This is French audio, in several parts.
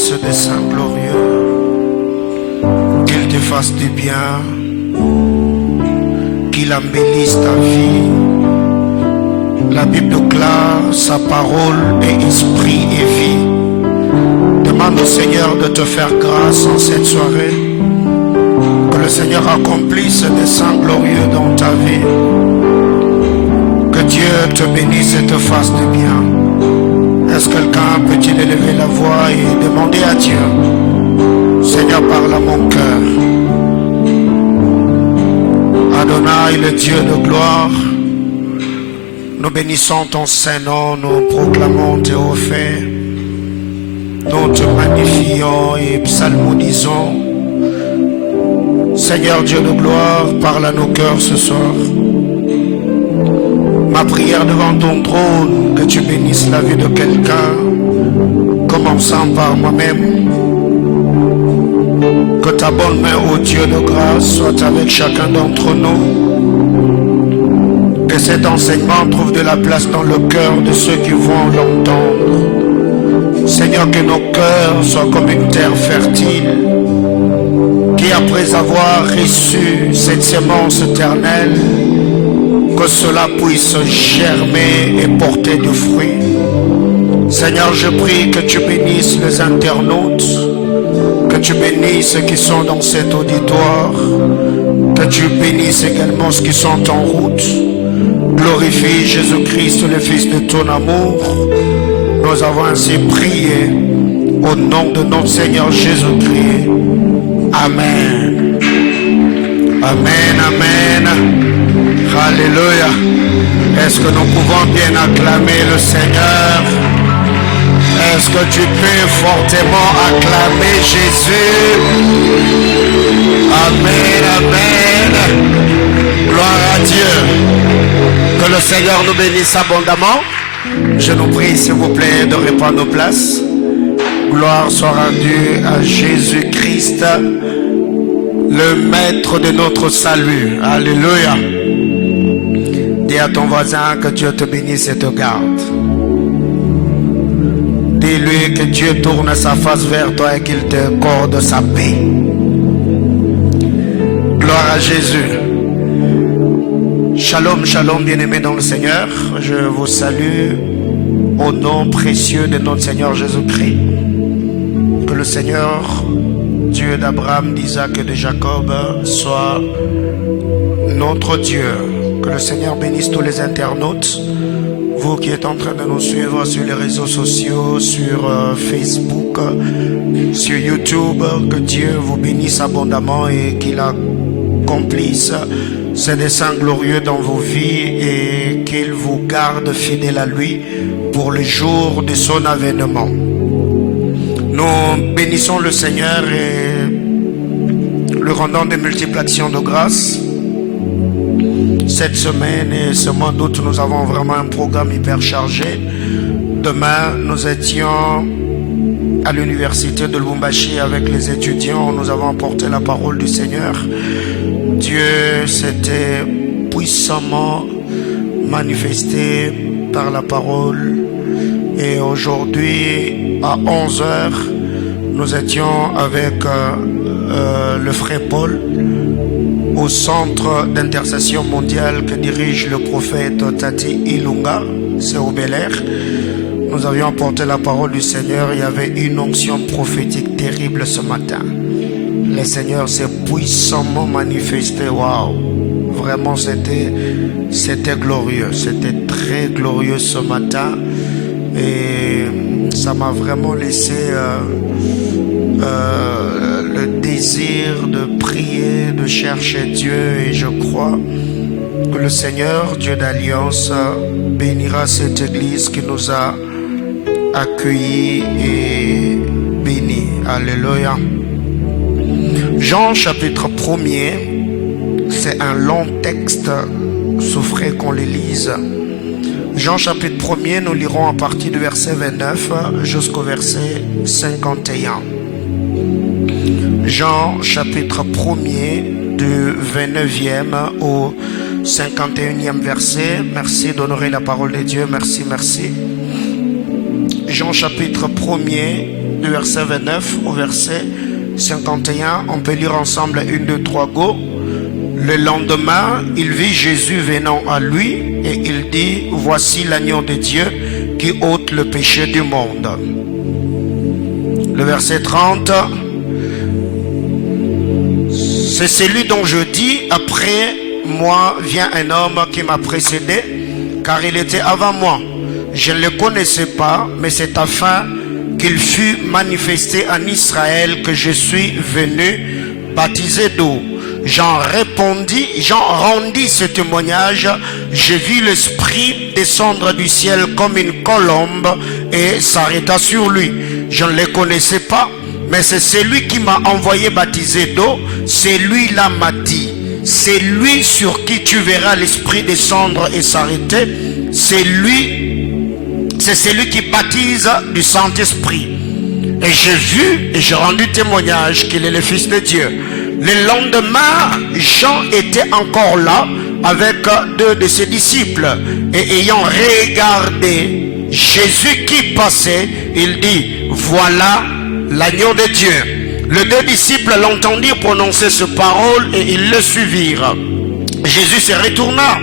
bénisse des saints glorieux, qu'il te fasse du bien, qu'il embellisse ta vie. La Bible déclare sa parole est esprit et vie. Demande au Seigneur de te faire grâce en cette soirée. Que le Seigneur accomplisse des saints glorieux dans ta vie. Que Dieu te bénisse et te fasse du bien. Est-ce que quelqu'un peut-il élever la voix et demander à Dieu, Seigneur, parle à mon cœur. Adonai, le Dieu de gloire, nous bénissons ton Saint-Nom, nous proclamons tes hauts faits, nous te magnifions et psalmodisons. Seigneur Dieu de gloire, parle à nos cœurs ce soir. Ma prière devant ton trône, que tu bénisses la vie de quelqu'un, commençant par moi-même. Que ta bonne main, ô Dieu de grâce, soit avec chacun d'entre nous. Que cet enseignement trouve de la place dans le cœur de ceux qui vont l'entendre. Seigneur, que nos cœurs soient comme une terre fertile, qui après avoir reçu cette sémence éternelle, que cela puisse germer et porter du fruit. Seigneur, je prie que tu bénisses les internautes, que tu bénisses ceux qui sont dans cet auditoire, que tu bénisses également ceux qui sont en route. Glorifie Jésus-Christ, le Fils de ton amour. Nous avons ainsi prié au nom de notre Seigneur Jésus-Christ. Amen. Amen, amen. Alléluia. Est-ce que nous pouvons bien acclamer le Seigneur? Est-ce que tu peux fortement acclamer Jésus? Amen, amen. Gloire à Dieu. Que le Seigneur nous bénisse abondamment. Je nous prie, s'il vous plaît, de reprendre nos places. Gloire soit rendue à Jésus-Christ, le maître de notre salut. Alléluia. Dis à ton voisin que Dieu te bénisse et te garde. Dis-lui que Dieu tourne sa face vers toi et qu'il te accorde sa paix. Gloire à Jésus. Shalom, shalom, bien-aimés dans le Seigneur. Je vous salue au nom précieux de notre Seigneur Jésus-Christ. Que le Seigneur, Dieu d'Abraham, d'Isaac et de Jacob, soit notre Dieu. Que le Seigneur bénisse tous les internautes. Vous qui êtes en train de nous suivre sur les réseaux sociaux, sur Facebook, sur YouTube, que Dieu vous bénisse abondamment et qu'il accomplisse ses desseins glorieux dans vos vies et qu'il vous garde fidèle à lui pour le jour de son avènement. Nous bénissons le Seigneur et le rendons de multiples actions de grâce. Cette semaine et ce mois d'août, nous avons vraiment un programme hyper chargé. Demain, nous étions à l'université de Lubumbashi avec les étudiants. Nous avons apporté la parole du Seigneur. Dieu s'était puissamment manifesté par la parole. Et aujourd'hui, à 11h, nous étions avec le frère Paul au centre d'intercession mondiale que dirige le prophète Tati Ilunga, c'est au Bel-Air. Nous avions apporté la parole du Seigneur. Il y avait une onction prophétique terrible ce matin. Le Seigneur s'est puissamment manifesté. Waouh! Vraiment, c'était glorieux. C'était très glorieux ce matin. Et ça m'a vraiment laissé le désir de prier, de chercher Dieu. Et je crois que le Seigneur, Dieu d'Alliance, bénira cette église qui nous a accueillis et bénis. Alléluia. Jean chapitre 1er, c'est un long texte, souffrez qu'on le lise. Jean chapitre 1er, nous lirons à partir du verset 29 jusqu'au verset 51. Jean chapitre 1er, du 29e au 51e verset. Merci d'honorer la parole de Dieu, merci, merci. Jean chapitre 1er, du verset 29 au verset 51. On peut lire ensemble 1, 2, 3, go. Le lendemain, il vit Jésus venant à lui et il dit, voici l'agneau de Dieu qui ôte le péché du monde. Le verset 30. C'est celui dont je dis, après moi vient un homme qui m'a précédé, car il était avant moi. Je ne le connaissais pas, mais c'est afin qu'il fût manifesté en Israël que je suis venu baptiser d'eau. J'en rendis ce témoignage. J'ai vu l'Esprit descendre du ciel comme une colombe et s'arrêta sur lui. Je ne le connaissais pas, mais c'est celui qui m'a envoyé baptiser d'eau. C'est lui-là m'a dit, c'est lui sur qui tu verras l'Esprit descendre et s'arrêter. C'est celui qui baptise du Saint-Esprit. Et j'ai vu et j'ai rendu témoignage qu'il est le Fils de Dieu. Le lendemain, Jean était encore là avec 2 de ses disciples. Et ayant regardé Jésus qui passait, il dit, voilà l'agneau de Dieu. Les 2 disciples l'entendirent prononcer ce parole et ils le suivirent. Jésus se retourna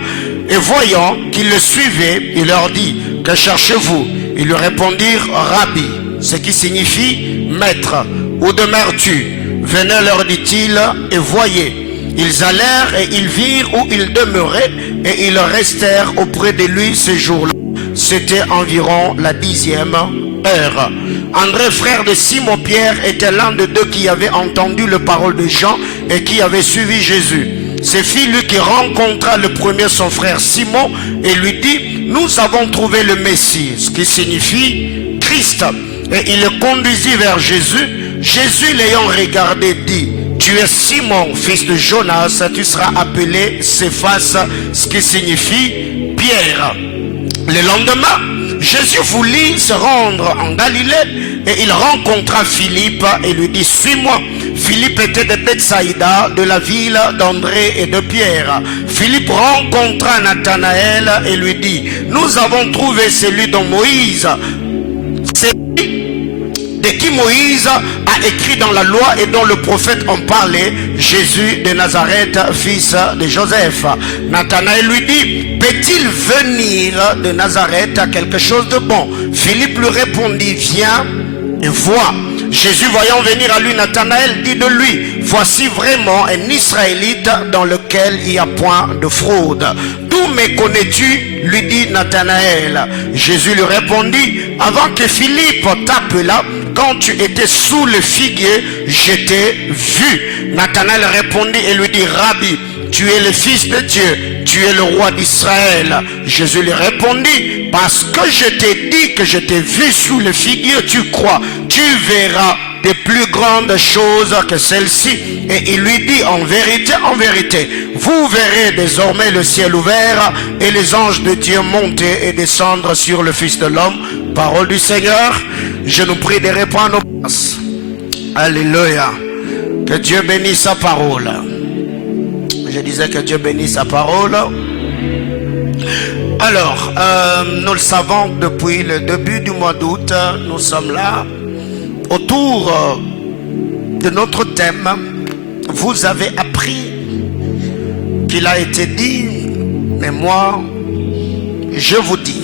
et voyant qu'ils le suivaient, il leur dit, que cherchez-vous? Ils lui répondirent, Rabbi, ce qui signifie maître. Où demeures-tu? Venez, leur dit-il, et voyez. Ils allèrent et ils virent où il demeurait et ils restèrent auprès de lui ce jour-là. C'était environ la 10e heure. André, frère de Simon-Pierre, était l'un de 2 qui avait entendu la parole de Jean et qui avait suivi Jésus. C'est lui qui rencontra le premier son frère Simon et lui dit, nous avons trouvé le Messie, ce qui signifie Christ. Et il le conduisit vers Jésus. Jésus l'ayant regardé dit, tu es Simon, fils de Jonas, tu seras appelé Céphas, ce qui signifie Pierre. Le lendemain, Jésus voulut se rendre en Galilée et il rencontra Philippe et lui dit, suis-moi. Philippe était de Bethsaïda, de la ville d'André et de Pierre. Philippe rencontra Nathanaël et lui dit, nous avons trouvé celui dont Moïse, de qui Moïse a écrit dans la loi et dont le prophète en parlait, Jésus de Nazareth, fils de Joseph. Nathanaël lui dit, peut-il venir de Nazareth à quelque chose de bon? Philippe lui répondit, viens et vois. Jésus voyant venir à lui Nathanaël dit de lui, voici vraiment un Israélite dans lequel il n'y a point de fraude. D'où me connais-tu? Lui dit Nathanaël. Jésus lui répondit, avant que Philippe t'appelât, quand tu étais sous le figuier, je t'ai vu. Nathanaël répondit et lui dit, Rabbi, tu es le Fils de Dieu, tu es le roi d'Israël. Jésus lui répondit, parce que je t'ai dit que je t'ai vu sous le figuier, tu crois, tu verras de plus grandes choses que celles-ci. Et il lui dit, en vérité, vous verrez désormais le ciel ouvert et les anges de Dieu monter et descendre sur le Fils de l'homme. Parole du Seigneur. Je nous prie de reprendre nos places. Alléluia. Que Dieu bénisse sa parole. Je disais que Dieu bénisse sa parole. Alors, nous le savons depuis le début du mois d'août, nous sommes là autour de notre thème. Vous avez appris qu'il a été dit, mais moi, je vous dis.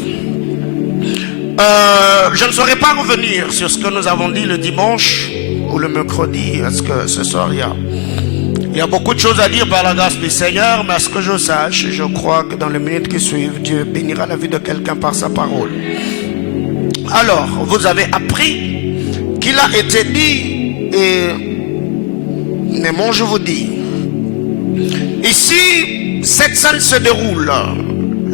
Je ne saurais pas revenir sur ce que nous avons dit le dimanche ou le mercredi, parce que ce soir il y a beaucoup de choses à dire par la grâce du Seigneur, mais à ce que je sache, je crois que dans les minutes qui suivent, Dieu bénira la vie de quelqu'un par sa parole. Alors, vous avez appris qu'il a été dit, mais moi je vous dis, ici, cette scène se déroule.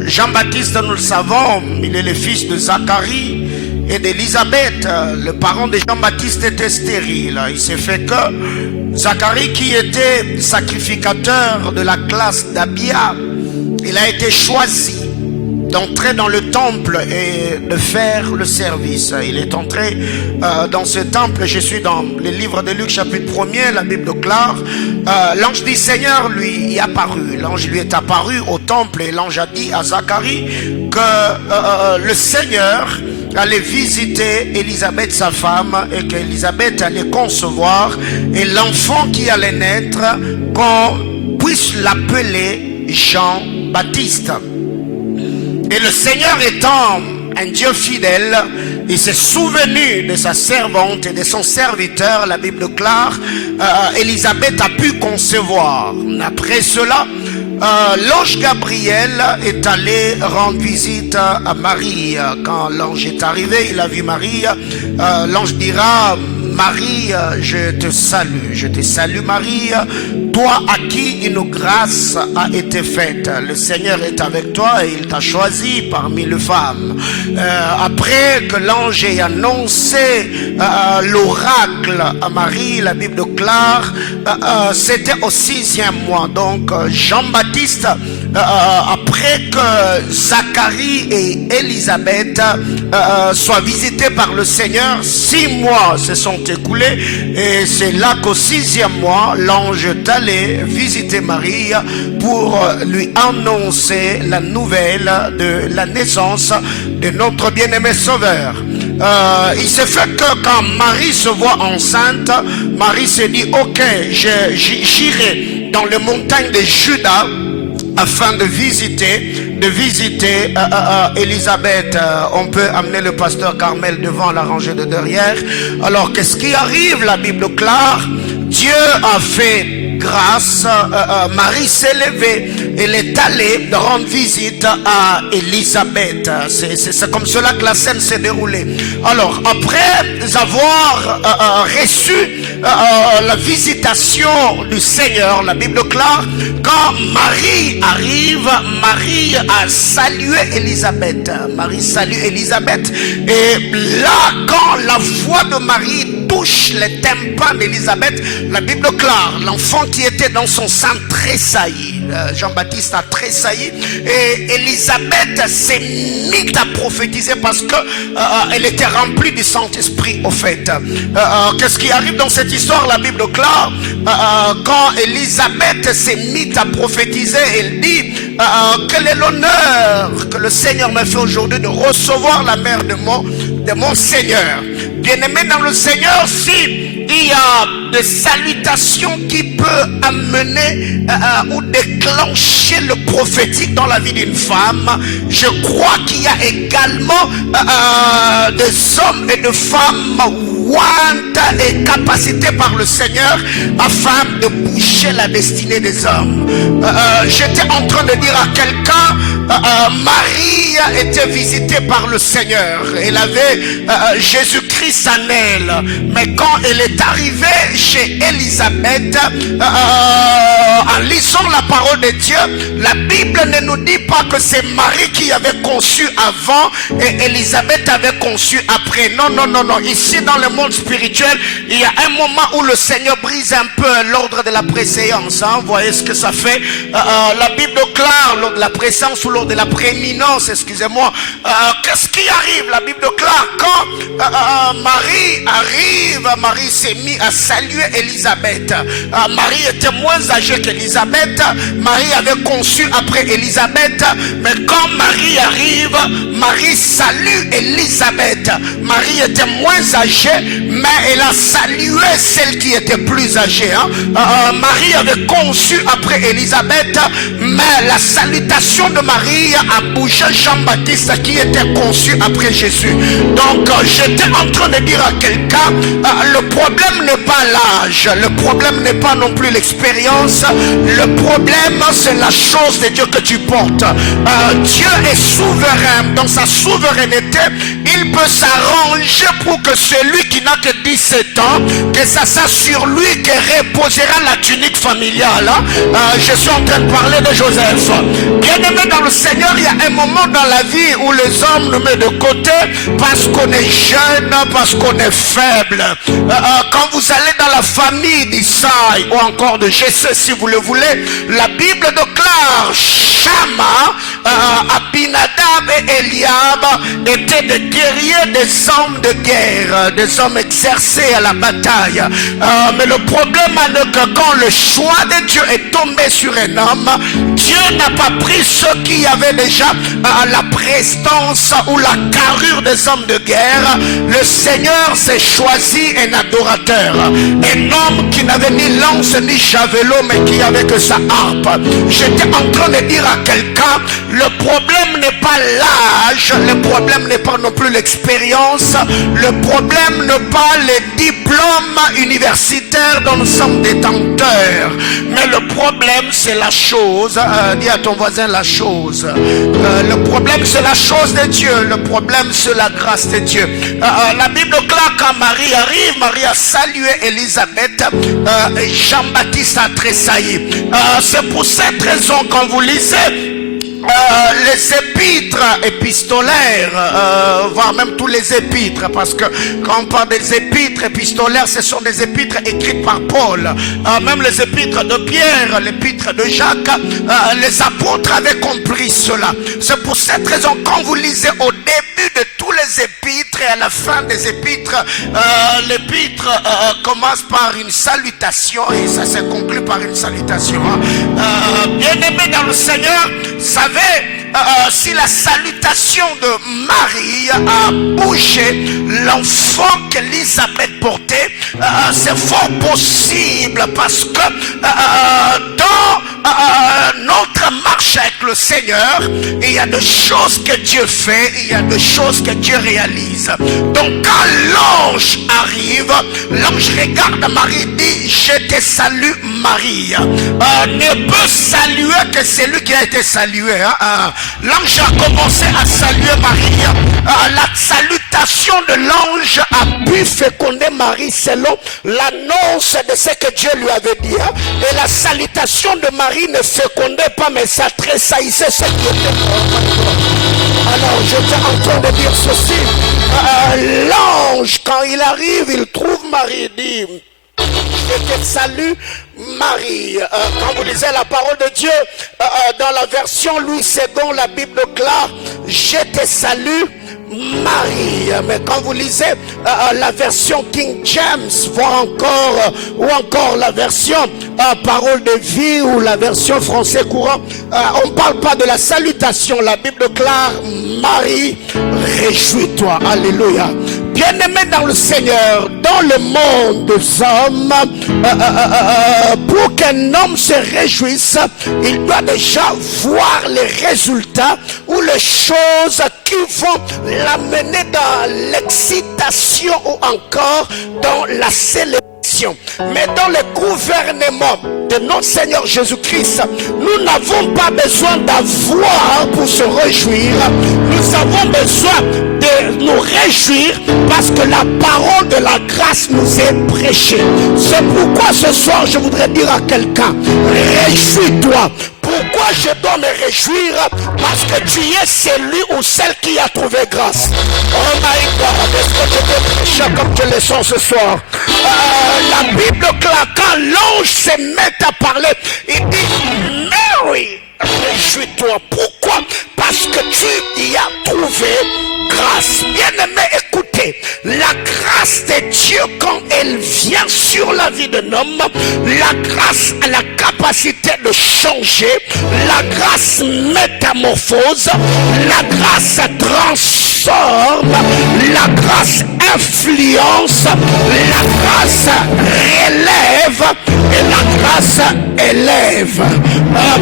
Jean-Baptiste, nous le savons, il est le fils de Zacharie et d'Élisabeth. Le parent de Jean-Baptiste était stérile. Il s'est fait que Zacharie, qui était sacrificateur de la classe d'Abia, il a été choisi d'entrer dans le temple et de faire le service. Il est entré dans ce temple. Je suis dans le livre de Luc chapitre 1er, la Bible déclare, l'ange du Seigneur lui est apparu. L'ange lui est apparu au temple et l'ange a dit à Zacharie que le Seigneur allait visiter Élisabeth, sa femme, et qu'Élisabeth allait concevoir, et l'enfant qui allait naître, qu'on puisse l'appeler Jean-Baptiste. Et le Seigneur étant un Dieu fidèle, il s'est souvenu de sa servante et de son serviteur. La Bible déclare, Élisabeth a pu concevoir. Après cela, l'ange Gabriel est allé rendre visite à Marie. Quand l'ange est arrivé, il a vu Marie. L'ange dira: Marie, je te salue Marie, toi à qui une grâce a été faite. Le Seigneur est avec toi et il t'a choisi parmi les femmes. Après que l'ange ait annoncé l'oracle à Marie, la Bible déclare, c'était au 6e mois. Donc Jean-Baptiste, après que Zacharie et Élisabeth soient visités par le Seigneur, 6 mois se sont écoulés, et c'est là qu'au 6e mois, l'ange est allé visiter Marie pour lui annoncer la nouvelle de la naissance de notre bien-aimé Sauveur. Il se fait que quand Marie se voit enceinte, Marie se dit: ok, j'irai dans les montagnes de Juda afin de visiter Élisabeth. On peut amener le pasteur Carmel devant la rangée de derrière. Alors qu'est-ce qui arrive? La Bible déclare, Dieu a fait grâce, Marie s'est levée, elle est allée rendre visite à Élisabeth. C'est comme cela que la scène s'est déroulée. Alors après avoir reçu la visitation du Seigneur, la Bible déclare, quand Marie arrive, Marie a salué Élisabeth. Marie salue Élisabeth, et là quand la voix de Marie touche les tympans d'Élisabeth, la Bible déclare, l'enfant qui était dans son sein tressaillit. Jean-Baptiste a tressailli, et Élisabeth s'est mise à prophétiser parce que elle était remplie du Saint-Esprit. Au fait, qu'est-ce qui arrive dans cette histoire? La Bible déclare, quand Élisabeth s'est mise à prophétiser, elle dit: quel est l'honneur que le Seigneur m'a fait aujourd'hui de recevoir la mère de mon Seigneur. Bien-aimé dans le Seigneur, si il y a des salutations qui peuvent amener ou déclencher le prophétique dans la vie d'une femme, je crois qu'il y a également des hommes et de femmes et capacités par le Seigneur afin de bouger la destinée des hommes. J'étais en train de dire à quelqu'un, Marie était visitée par le Seigneur. Elle avait Jésus-Christ en elle. Mais quand elle est arrivée chez Élisabeth, en lisant la parole de Dieu, la Bible ne nous dit pas que c'est Marie qui avait conçu avant et Élisabeth avait conçu après. Non, non, non, non. Ici dans le monde spirituel, il y a un moment où le Seigneur brise un peu l'ordre de la préséance. Vous voyez ce que ça fait? La Bible déclare lors de la préséance ou lors de la prééminence, excusez-moi, qu'est-ce qui arrive? La Bible déclare quand Marie arrive, Marie s'est mise à saluer Élisabeth. Marie était moins âgée qu'Élisabeth. Marie avait conçu après Élisabeth. Mais quand Marie arrive, Marie salue Élisabeth. Marie était moins âgée, mais elle a salué celle qui était plus âgée. Marie avait conçu après Élisabeth, mais la salutation de Marie a bougé Jean-Baptiste qui était conçu après Jésus. Donc j'étais en train de dire à quelqu'un, le problème n'est pas l'âge, le problème n'est pas non plus l'expérience, le problème c'est la chose de Dieu que tu portes. Dieu est souverain. Dans sa souveraineté, il peut s'arranger pour que celui qui n'a que 17 ans, que ça soit sur lui que reposera la tunique familiale. Je suis en train de parler de Joseph. Bien aimé dans le Seigneur, il y a un moment dans la vie où les hommes nous mettent de côté parce qu'on est jeune, parce qu'on est faible. Quand vous allez dans la famille d'Isaïe ou encore de Jessé, si vous le voulez, la Bible déclare Shama, Abinadab et Eliab étaient des guerriers, des hommes de guerre, des hommes exercés à la bataille. Mais le problème est que quand le choix de Dieu est tombé sur un homme, Dieu n'a pas pris ceux qui avaient déjà la prestance ou la carrure des hommes de guerre. Le Seigneur s'est choisi un adorateur, un homme qui n'avait ni lance ni javelot, mais qui avait que sa harpe. J'étais en train de dire à quelqu'un, le problème n'est pas l'âge, le problème n'est pas non plus l'expérience, le problème n'est pas les diplômes universitaires dont nous sommes détenteurs, mais le problème c'est la chose. Dis à ton voisin la chose. Le problème c'est la chose de Dieu, le problème c'est la grâce de Dieu. La Bible claire, quand Marie arrive, Marie a salué Élisabeth, Jean-Baptiste a tressailli. C'est pour cette raison, quand vous lisez les épîtres épistolaires, voire même tous les épîtres, parce que quand on parle des épîtres épistolaires, ce sont des épîtres écrites par Paul, même les épîtres de Pierre, l'épître de Jacques, les apôtres avaient compris cela. C'est pour cette raison, quand vous lisez au début de tous les épîtres et à la fin des épîtres, l'épître commence par une salutation et ça se conclut par une salutation. Bien-aimés dans le Seigneur, savez, si la salutation de Marie a bougé l'enfant qu'Élisabeth portait, c'est fort possible parce que dans notre marche avec le Seigneur, il y a des choses que Dieu fait, il y a des choses que Dieu réalise. Donc quand l'ange arrive, l'ange regarde Marie et dit, je te salue Marie. Ne peut saluer que celui qui a été salué. L'ange a commencé à saluer Marie. La salutation de l'ange a pu féconder Marie selon l'annonce de ce que Dieu lui avait dit. Et la salutation de Marie ne fécondait pas, mais ça tressaillissait ce qui était. Alors j'étais en train de dire ceci. L'ange, quand il arrive, il trouve Marie, dit, je te salue Marie. Quand vous lisez la parole de Dieu dans la version Louis II, la Bible claire, je te salue Marie. Mais quand vous lisez la version King James, voire encore ou encore la version Parole de vie ou la version français courant, on ne parle pas de la salutation. La Bible claire, Marie, réjouis-toi. Alléluia. Bien-aimé dans le Seigneur, dans le monde des hommes, pour qu'un homme se réjouisse, il doit déjà voir les résultats ou les choses qui vont l'amener dans l'excitation ou encore dans la célébration. Mais dans le gouvernement de notre Seigneur Jésus-Christ, nous n'avons pas besoin d'avoir pour se réjouir. Nous avons besoin de nous réjouir parce que la parole de la grâce nous est prêchée. C'est pourquoi ce soir je voudrais dire à quelqu'un, réjouis-toi. Pourquoi je dois me réjouir? Parce que tu es celui ou celle qui a trouvé grâce. Oh my God, est-ce que je peux prêcher comme je le sens ce soir? La Bible claque, quand l'ange se met à parler, il dit, Mary, réjouis-toi. Pourquoi? Parce que tu y as trouvé grâce. Bien-aimé, écoutez, la grâce de Dieu, quand elle vient sur la vie d'un homme, la grâce a la capacité de changer, la grâce métamorphose, la grâce transforme, la grâce influence, la grâce relève et la grâce élève.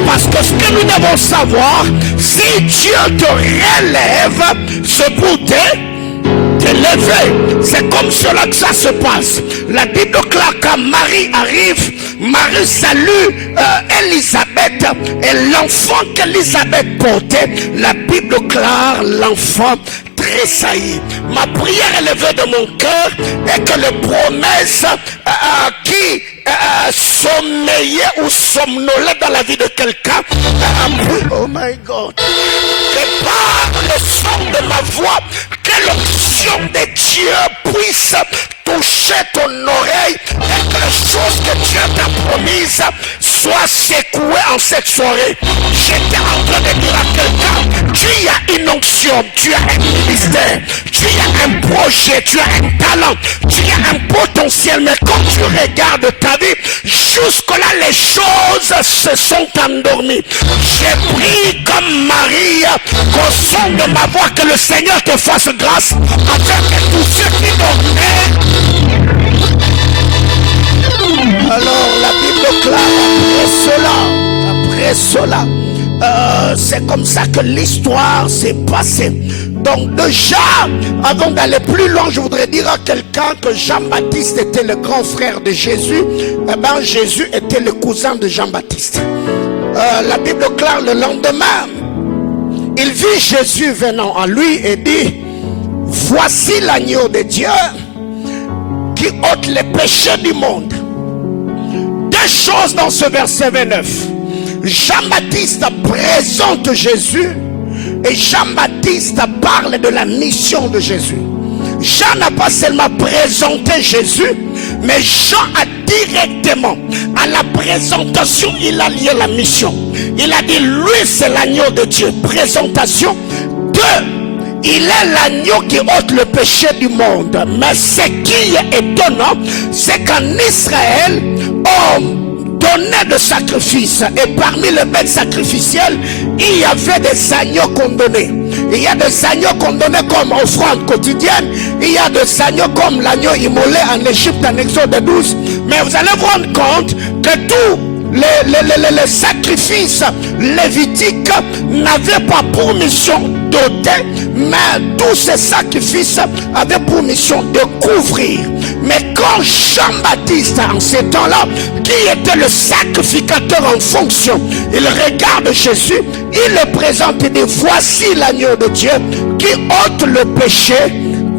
Parce que ce que nous devons savoir, si Dieu te relève, c'est pour t'élever. C'est comme cela que ça se passe. La Bible claire, quand Marie arrive, Marie salue Élisabeth et l'enfant qu'Élisabeth portait, la Bible claire, l'enfant tressaillit. Ma prière élevée de mon cœur est que les promesses qui sommeillaient ou somnolaient dans la vie de quelqu'un, oh my God, que par le son de ma voix, que l'onction de Dieu puisse toucher ton oreille et que les choses que Dieu t'a promises sois secoué en cette soirée. J'étais en train de dire à quelqu'un, tu as une onction, tu as un ministère, tu as un projet, tu as un talent, tu as un potentiel, mais quand tu regardes ta vie, jusque-là les choses se sont endormies. J'ai prié comme Marie, qu'au son de ma voix, que le Seigneur te fasse grâce, afin que tous ceux qui dormaient. Alors la Bible clame après cela, c'est comme ça que l'histoire s'est passée. Donc déjà, avant d'aller plus loin, je voudrais dire à quelqu'un que Jean-Baptiste était le grand frère de Jésus. Eh bien, Jésus était le cousin de Jean-Baptiste. La Bible clame le lendemain, il vit Jésus venant à lui et dit, voici l'agneau de Dieu qui ôte les péchés du monde. Deux choses dans ce verset 29. Jean-Baptiste présente Jésus et Jean-Baptiste parle de la mission de Jésus. Jean n'a pas seulement présenté Jésus, mais Jean a directement, à la présentation, il a lié la mission. Il a dit, lui c'est l'agneau de Dieu. Présentation. Deux, il est l'agneau qui ôte le péché du monde. Mais ce qui est étonnant, c'est qu'en Israël, on donnait de sacrifices. Et parmi les bêtes sacrificielles, il y avait des agneaux qu'on donnait. Il y a des agneaux qu'on donnait comme offrande quotidienne. Il y a des agneaux comme l'agneau immolé en Égypte en Exode 12. Mais vous allez vous rendre compte que tous les sacrifices lévitiques n'avaient pas pour mission d'ôter, mais tous ces sacrifices avaient pour mission de couvrir. Mais quand Jean-Baptiste, en ces temps-là, qui était le sacrificateur en fonction, il regarde Jésus, il le présente et dit, voici l'agneau de Dieu qui ôte le péché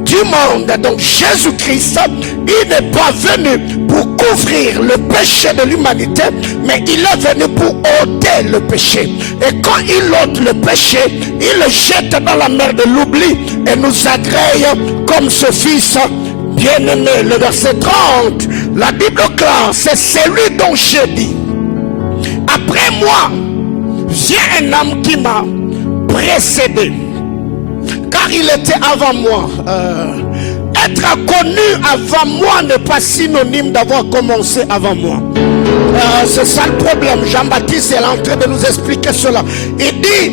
du monde. Donc Jésus-Christ, il n'est pas venu pour couvrir le péché de l'humanité, mais il est venu pour ôter le péché. Et quand il ôte le péché, il le jette dans la mer de l'oubli et nous agrée comme ce fils bien-aimé. Le verset 30, la Bible clame, c'est celui dont j'ai dit, après moi vient un homme qui m'a précédé, car il était avant moi. Être connu avant moi n'est pas synonyme d'avoir commencé avant moi. C'est ça le problème. Jean-Baptiste est en train de nous expliquer cela. Il dit,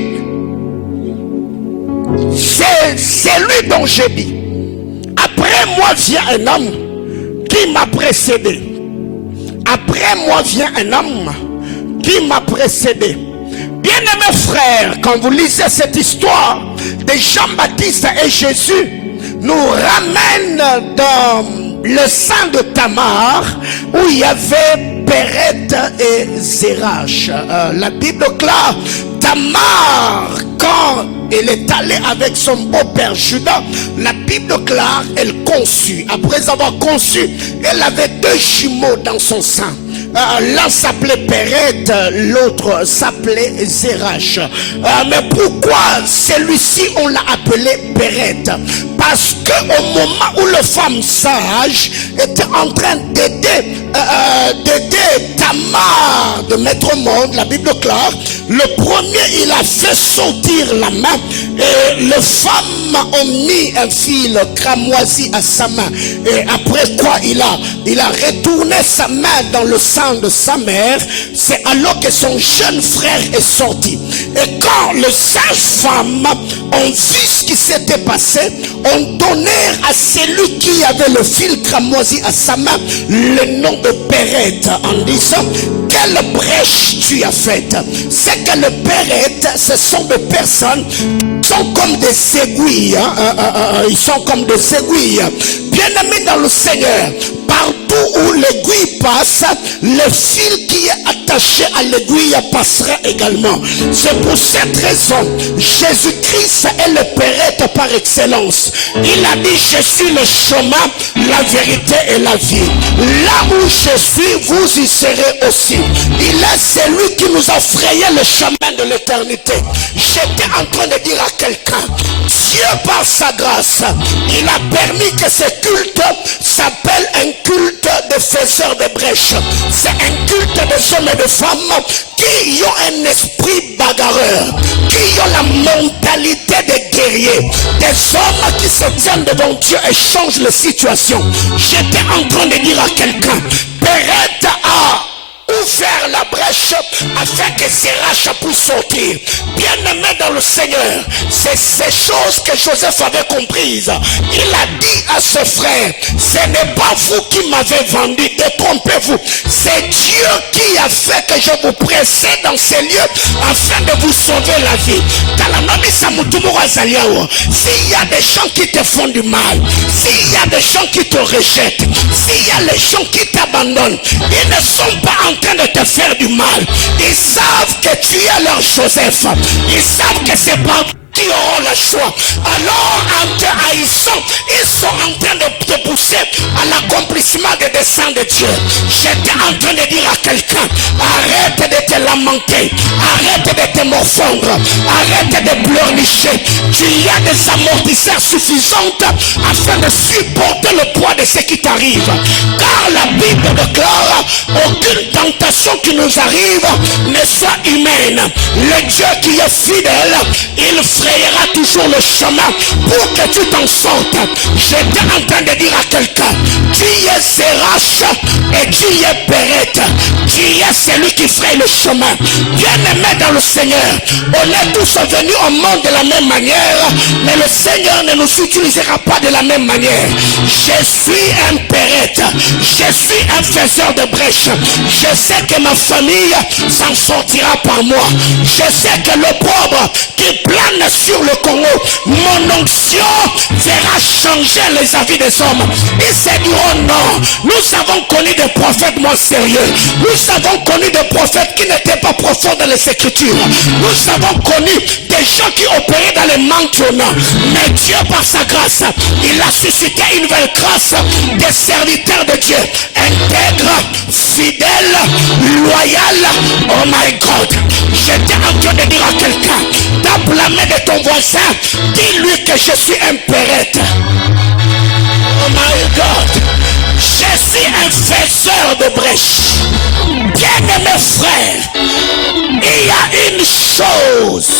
c'est lui dont j'ai dit, après moi vient un homme qui m'a précédé. Après moi vient un homme qui m'a précédé. Bien-aimés frères, quand vous lisez cette histoire de Jean-Baptiste et Jésus, nous ramène dans le sein de Tamar où il y avait Péreth et Zérach. La Bible clame, Tamar, quand elle est allée avec son beau-père Judas, la Bible clame, elle conçut. Après avoir conçu, elle avait deux jumeaux dans son sein. L'un s'appelait Péreth, l'autre s'appelait Zérach. Mais pourquoi celui-ci on l'a appelé Péreth? Parce qu'au moment où les femmes sages étaient en train d'aider Tamar de mettre au monde, la Bible clare, le premier il a fait sortir la main et les femmes ont mis un fil cramoisi à sa main. Et après quoi il a retourné sa main dans le sang de sa mère. C'est alors que son jeune frère est sorti. Et quand les sages-femmes ont vu ce qui s'était passé, on donnait à celui qui avait le fil cramoisi à sa main le nom de Péreth en disant, quelle brèche tu as faite. C'est que le Péreth, ce sont des personnes qui sont comme des aiguilles. Ils sont comme des aiguilles. Bien-aimés dans le Seigneur, partout où l'aiguille passe, le fil qui est attaché à l'aiguille passera également. C'est pour cette raison, Jésus-Christ est le Péreth par excellence. Il a dit, je suis le chemin, la vérité et la vie. Là où je suis, vous y serez aussi. Il est celui qui nous a frayé le chemin de l'éternité. J'étais en train de dire à quelqu'un, Dieu par sa grâce, il a permis que ce culte s'appelle un culte de faiseurs de brèches. C'est un culte des hommes d'hommes et de femmes qui ont un esprit bagarreur, qui ont la mentalité des guerriers, des hommes qui se tiennent devant Dieu et changent les situations. J'étais en train de dire à quelqu'un, Pérette a ouvert la brèche afin que Sérach puisse sortir. Bien-aimé dans le Seigneur, c'est ces choses que Joseph avait comprises. Il a dit à ses frères, ce n'est pas vous qui m'avez vendu, détrompez-vous. C'est Dieu qui a fait que je vous précède dans ces lieux afin de vous sauver la vie. S'il y a des gens qui te font du mal, s'il y a des gens qui te rejettent, s'il y a les gens qui t'abandonnent, ils ne sont pas en train de te faire du mal. Ils savent que tu es leur Joseph. Ils savent que c'est pas qui auront le choix. Alors en te haïssant, ils sont en train de te pousser à l'accomplissement des desseins de Dieu. J'étais en train de dire à quelqu'un, arrête de te lamenter, arrête de te morfondre, arrête de pleurnicher. Tu y as des amortisseurs suffisants afin de supporter le poids de ce qui t'arrive. Car la Bible déclare, aucune tentation qui nous arrive ne soit humaine. Le Dieu qui est fidèle, il frayera toujours le chemin pour que tu t'en sortes. J'étais en train de dire à quelqu'un, tu es Sérach et tu es Pérette. Tu es celui qui fraye le chemin. Bien-aimé dans le Seigneur, on est tous venus au monde de la même manière, mais le Seigneur ne nous utilisera pas de la même manière. Je suis un Pérette, je suis un faiseur de brèche. Je sais que ma famille s'en sortira par moi. Je sais que le pauvre qui plane sur le Congo, mon onction fera changer les avis des hommes. Ils se diront non, nous avons connu des prophètes moins sérieux, nous avons connu des prophètes qui n'étaient pas profonds dans les Écritures, nous avons connu des gens qui opéraient dans les maintenant. Mais Dieu par sa grâce, il a suscité une nouvelle grâce des serviteurs de Dieu, intègres, fidèles, loyaux. Oh my God, j'étais en train de dire à quelqu'un, tape la main de ton voisin, dis-lui que je suis un Pérette. Oh my God, je suis un faiseur de brèche. Bien-aimés frères, il y a une chose,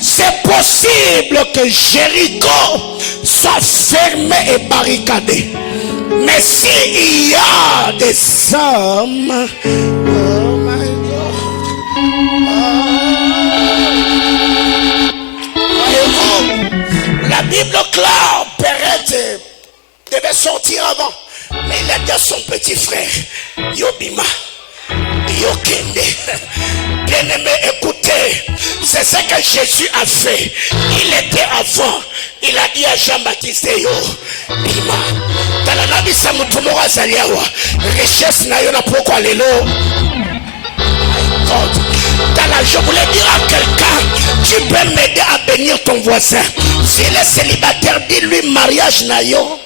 c'est possible que Jéricho soit fermé et barricadé, mais s'il y a des hommes, oh my God, voyez-vous, la Bible clare, Pérette devait sortir avant, mais il a dit à son petit frère, Yobima, Yokende. Bien-aimé, écoutez, c'est ce que Jésus a fait. Il était avant. Il a dit à Jean-Baptiste, Yo, Bima, dans la nabi Samutumora Zaliawa, richesse n'a eu pourquoi les lots. Je voulais dire à quelqu'un, tu peux m'aider à bénir ton voisin. S'il est célibataire, dis-lui mariage nayo.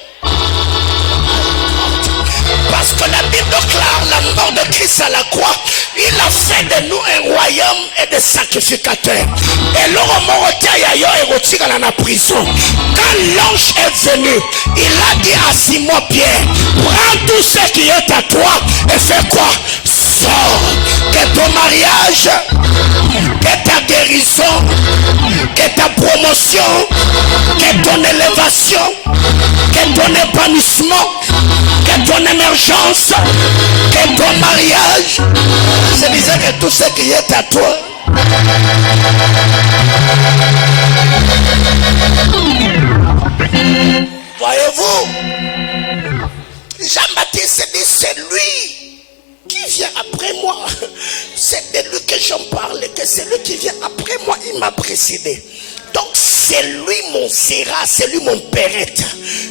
Parce que la Bible déclare la mort de Christ à la croix. Il a fait de nous un royaume et des sacrificateurs. Et l'homme dans la prison. Quand l'ange est venu, il a dit à Simon-Pierre, prends tout ce qui est à toi et fais quoi? Sors. Que ton mariage, que ta guérison, que ta promotion, que ton élévation, que ton épanouissement, que ton émergence, que ton mariage, c'est bizarre que tout ce qui est à toi. Voyez-vous, Jean-Baptiste dit, c'est lui qui vient après moi. C'est de lui que j'en parle, que c'est lui qui vient après moi, il m'a précédé. Donc c'est lui mon Séra, c'est lui mon Pérette.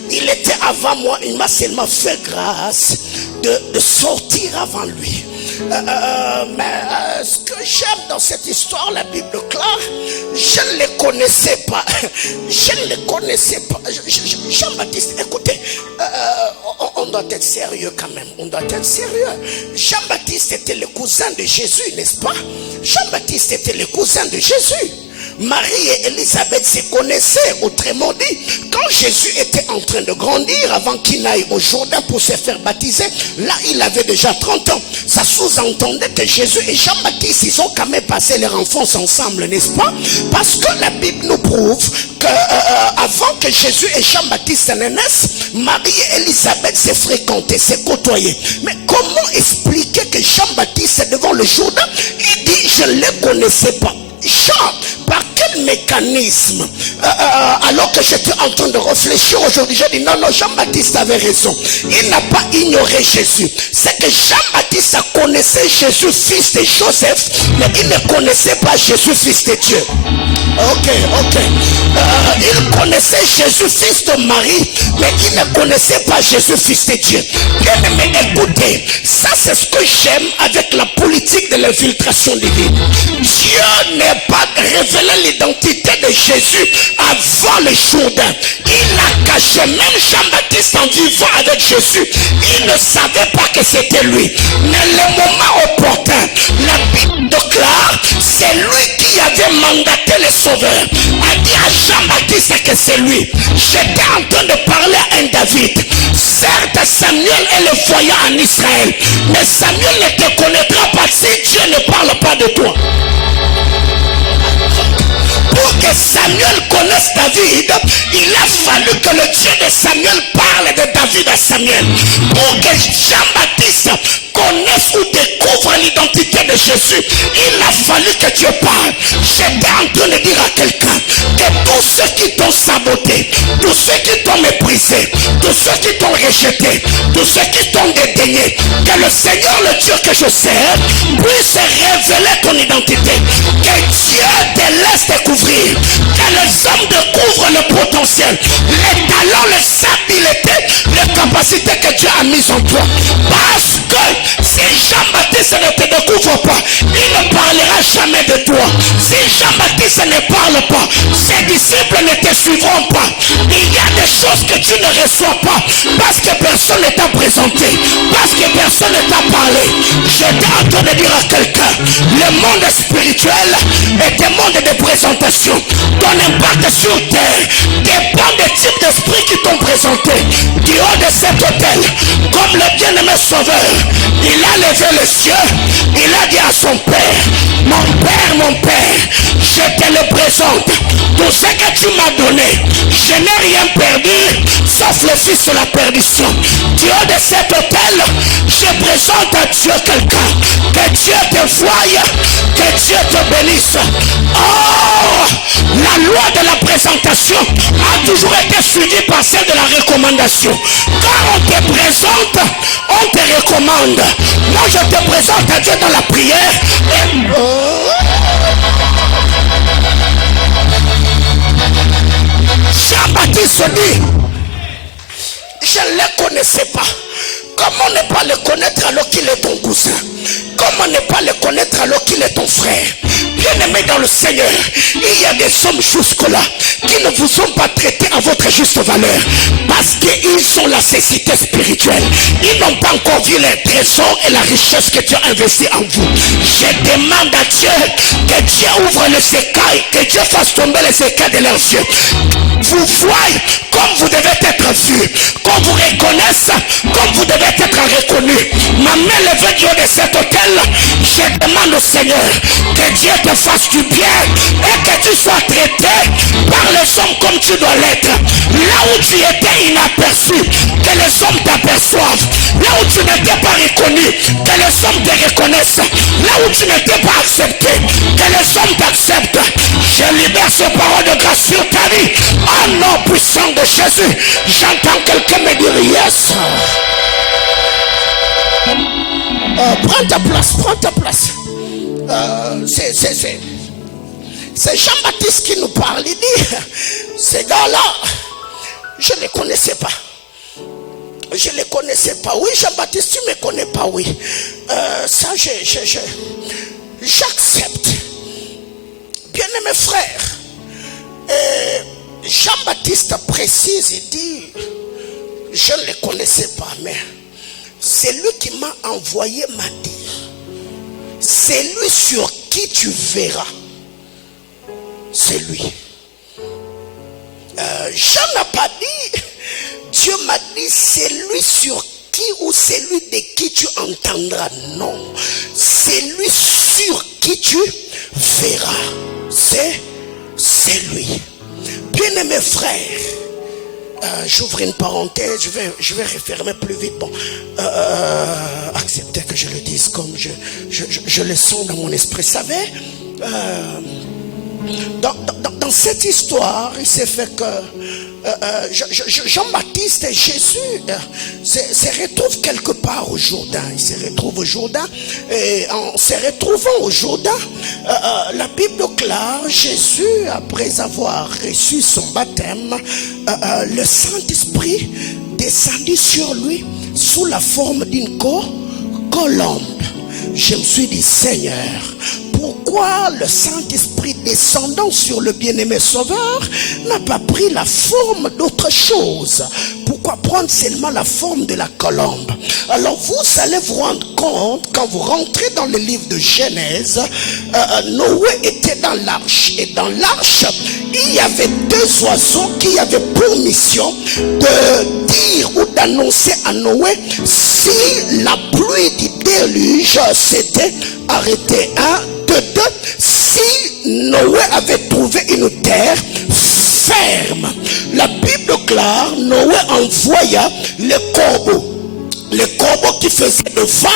Il était avant moi, il m'a seulement fait grâce de sortir avant lui. Mais ce que j'aime dans cette histoire, la Bible claire, je ne les connaissais pas. Je ne les connaissais pas. Jean-Baptiste, écoutez, on doit être sérieux quand même. On doit être sérieux. Jean-Baptiste était le cousin de Jésus, n'est-ce pas? Jean-Baptiste était le cousin de Jésus. Marie et Élisabeth se connaissaient. Autrement dit, quand Jésus était en train de grandir, avant qu'il n'aille au Jourdain pour se faire baptiser, là il avait déjà 30 ans. Ça sous-entendait que Jésus et Jean-Baptiste, ils ont quand même passé leur enfance ensemble, n'est-ce pas? Parce que la Bible nous prouve que avant que Jésus et Jean-Baptiste ne naissent, Marie et Élisabeth se fréquentaient, se côtoyaient. Mais comment expliquer que Jean-Baptiste devant le Jourdain, il dit je ne les connaissais pas? Jean, par quel mécanisme, alors que j'étais en train de réfléchir aujourd'hui, j'ai dit non, Jean-Baptiste avait raison. Il n'a pas ignoré Jésus. C'est que Jean-Baptiste connaissait Jésus, fils de Joseph, mais il ne connaissait pas Jésus, fils de Dieu. Ok. Il connaissait Jésus, fils de Marie, mais il ne connaissait pas Jésus, fils de Dieu. Bien aimé, écoutez, ça c'est ce que j'aime avec la politique de l'infiltration divine. Dieu n'est pas révélé l'identité de Jésus avant le Jourdain. Il a caché, même Jean-Baptiste en vivant avec Jésus, il ne savait pas que c'était lui. Mais le moment opportun, la Bible déclare, c'est lui qui avait mandaté le Sauveur, a dit à Jean-Baptiste que c'est lui. J'étais en train de parler à un David. Certes, Samuel est le voyant en Israël, mais Samuel ne te connaîtra pas si Dieu ne parle pas de toi. Pour que Samuel connaisse David, il a fallu que le Dieu de Samuel parle de David à Samuel. Pour que Jean-Baptiste connaisse ou découvre l'identité de Jésus, il a fallu que Dieu parle. J'étais en train de dire à quelqu'un que tous ceux qui t'ont saboté, tous ceux qui t'ont méprisé, tous ceux qui t'ont rejeté, tous ceux qui t'ont dédaigné, que le Seigneur, le Dieu que je sers, puisse révéler ton identité. Que Dieu te laisse découvrir, que les hommes découvrent le potentiel, les talents, les habiletés, les capacités que Dieu a mises en toi. Parce que si Jean-Baptiste ne te découvre pas, il ne parlera jamais de toi. Si Jean-Baptiste ne parle pas, ses disciples ne te suivront pas. Il y a des choses que tu ne reçois pas parce que personne ne t'a présenté, parce que personne ne t'a parlé. J'étais en train de dire à quelqu'un, le monde spirituel est un monde de présentation. Ton impact sur terre dépend des types d'esprits qui t'ont présenté. Du haut de cet hôtel, comme le bien-aimé Sauveur, il a levé les cieux, il a dit à son Père, mon Père, je te le présente. Tout ce que tu m'as donné, je n'ai rien perdu, sauf le fils de la perdition. Du haut de cet hôtel, je présente à Dieu quelqu'un. Que Dieu te voie, que Dieu te bénisse. Oh, la loi de la présentation a toujours été suivie par celle de la recommandation. Quand on te présente, on te recommande. Moi je te présente à Dieu dans la prière et... Jean-Baptiste dit, je ne le connaissais pas. Comment ne pas le connaître alors qu'il est ton cousin? Comment ne pas le connaître alors qu'il est ton frère? Bien aimé dans le Seigneur, il y a des hommes jusque-là qui ne vous ont pas traité à votre juste valeur parce qu'ils ont la cécité spirituelle. Ils n'ont pas encore vu les trésors et la richesse que Dieu a investi en vous. Je demande à Dieu que Dieu ouvre les écailles, que Dieu fasse tomber les écailles de leurs yeux. Vous voyez comme vous devez être vu, qu'on vous reconnaisse comme vous devez être reconnu. Ma main levée du haut de cet hôtel, je demande au Seigneur que Dieu te fasse du bien et que tu sois traité par les hommes comme tu dois l'être. Là où tu étais inaperçu, que les hommes t'aperçoivent. Là où tu n'étais pas reconnu, que les hommes te reconnaissent. Là où tu n'étais pas accepté, que les hommes t'acceptent. Je libère ces paroles de grâce sur ta vie. Oh nom puissant de Jésus, j'entends quelqu'un me dire yes. Prends ta place. C'est Jean-Baptiste qui nous parle. Il dit, ces gars-là, je ne les connaissais pas. Oui, Jean-Baptiste, tu ne me connais pas, oui. Ça, j'accepte. Bien-aimé frère, Jean-Baptiste précise, il dit, je ne les connaissais pas, mais c'est lui qui m'a envoyé m'a dit, c'est lui sur qui tu verras. c'est lui. Jean n'a pas dit, Dieu m'a dit, c'est lui sur qui ou c'est lui de qui tu entendras. Non, c'est lui sur qui tu verras. C'est lui. Bien-aimés frères, j'ouvre une parenthèse, je vais refermer plus vite. Bon, acceptez que je le dise comme je le sens dans mon esprit. Vous savez, dans cette histoire, il s'est fait que Jean-Baptiste et Jésus se retrouvent quelque part au Jourdain. Ils se retrouvent au Jourdain. Et en se retrouvant au Jourdain, la Bible déclare, Jésus, après avoir reçu son baptême, le Saint-Esprit descendit sur lui sous la forme d'une colombe. Je me suis dit, Seigneur, pourquoi le Saint-Esprit descendant sur le bien-aimé Sauveur n'a pas pris la forme d'autre chose? Pourquoi prendre seulement la forme de la colombe? Alors vous allez vous rendre compte, quand vous rentrez dans le livre de Genèse, Noé était dans l'arche. Et dans l'arche, il y avait deux oiseaux qui avaient pour mission de dire ou d'annoncer à Noé si la pluie du déluge s'était arrêtée. De si Noé avait trouvé une terre ferme. La Bible déclare, Noé envoya le corbeau qui faisait le va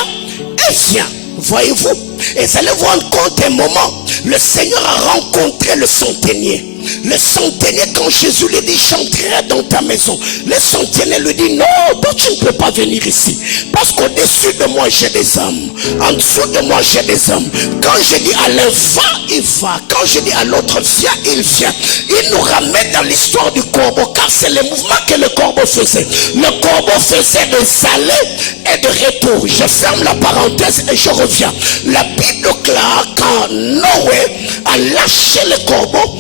et vient. Voyez-vous? Et vous allez vous rendre compte un moment, le Seigneur a rencontré le centenier. Le centenier, quand Jésus lui dit, j'entrerai dans ta maison, le centenier lui dit, non, toi tu ne peux pas venir ici. Parce qu'au-dessus de moi, j'ai des hommes. En dessous de moi, j'ai des hommes. Quand je dis à l'un, va, il va. Quand je dis à l'autre, viens, il vient. Il nous ramène dans l'histoire du corbeau, car c'est le mouvement que le corbeau faisait. Le corbeau faisait des allées et de retours. Je ferme la parenthèse et je reviens. La Bible déclare, quand Noé a lâché le corbeau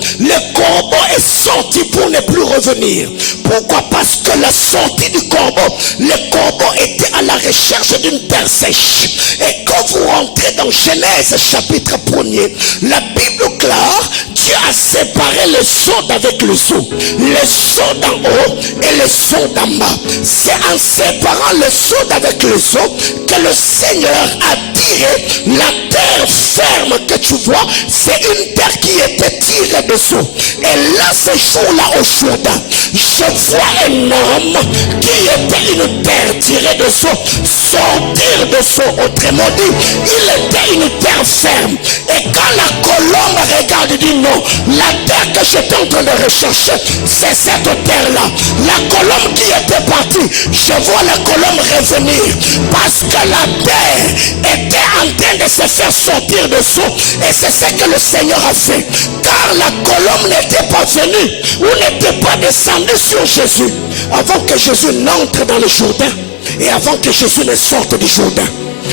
est sorti pour ne plus revenir. Pourquoi? Parce que la sortie du corbeau, le corbeau était à la recherche d'une terre sèche. Et quand vous rentrez dans Genèse chapitre 1er, la Bible déclare, Dieu a séparé le sol d'avec le sol, le sol d'en haut et le sol d'en bas. C'est en séparant le sol d'avec le sol que le Seigneur a tiré la terre ferme que tu vois. C'est une terre qui était tirée dessous. Et là, ce jour-là au Jourdain, je vois un homme qui était une terre tirée dessous, sortir dessous. Autrement dit, il était une terre ferme. Et quand la colombe regarde, il dit non, la terre que j'étais en train de rechercher, c'est cette terre-là. La colombe qui était partie, je vois la colombe revenir. Parce que la terre était en train de se faire sortir dessous. Et c'est ce que le Seigneur a fait. Car la colombe n'était pas venue ou n'était pas descendue sur Jésus avant que Jésus n'entre dans le Jourdain et avant que Jésus ne sorte du Jourdain.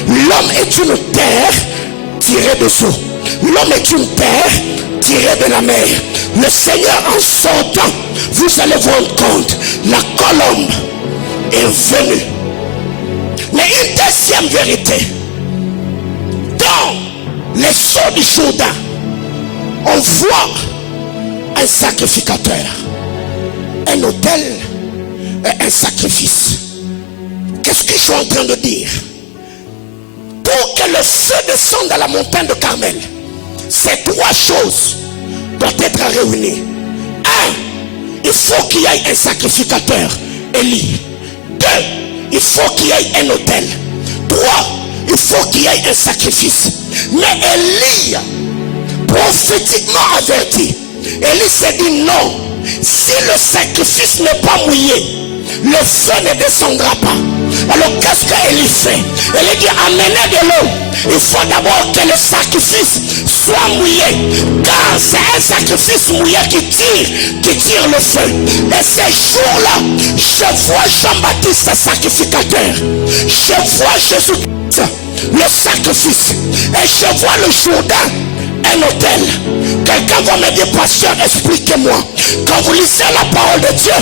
L'homme est une terre tirée dessous. L'homme est une terre tirée de la mer. Le Seigneur, en sortant, vous allez vous rendre compte, la colombe est venue. Mais une deuxième vérité, dans les seaux du Jourdain, on voit un sacrificateur, un autel et un sacrifice. Qu'est-ce que je suis en train de dire? Pour que le feu descende à la montagne de Carmel, ces trois choses doivent être réunies. Un, il faut qu'il y ait un sacrificateur, Élie. Deux, il faut qu'il y ait un autel. Trois, il faut qu'il y ait un sacrifice. Mais Élie, prophétiquement averti, Élie s'est dit non, si le sacrifice n'est pas mouillé, le feu ne descendra pas. Alors qu'est-ce qu'Élie fait? Élie dit amenez de l'eau. Il faut d'abord que le sacrifice soit mouillé, car c'est un sacrifice mouillé qui tire le feu. Et ces jours-là, je vois Jean-Baptiste sacrificateur, je vois Jésus le sacrifice, et je vois le Jourdain un autel. Quelqu'un va me dire, pasteur, expliquez-moi. Quand vous lisez la parole de Dieu,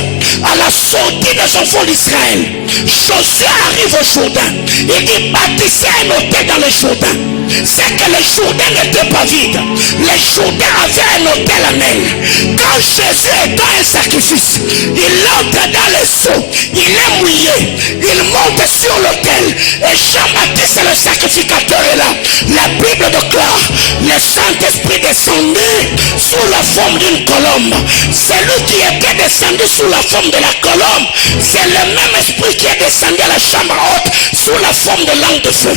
à la sortie des enfants d'Israël, Josué arrive au Jourdain. Il dit, bâtissez un autel dans le Jourdain. C'est que le Jourdain n'était pas vide. Le Jourdain avait un autel en elle. Quand Jésus est dans un sacrifice, il entre dans les seaux, il est mouillé, il monte sur l'autel. Et Jean-Baptiste, le sacrificateur, est là. La Bible déclare, le Saint-Esprit descendait sous la forme d'une colombe. Celui qui était descendu sous la forme de la colombe, c'est le même esprit qui est descendu à la chambre haute sous la forme de langue de feu.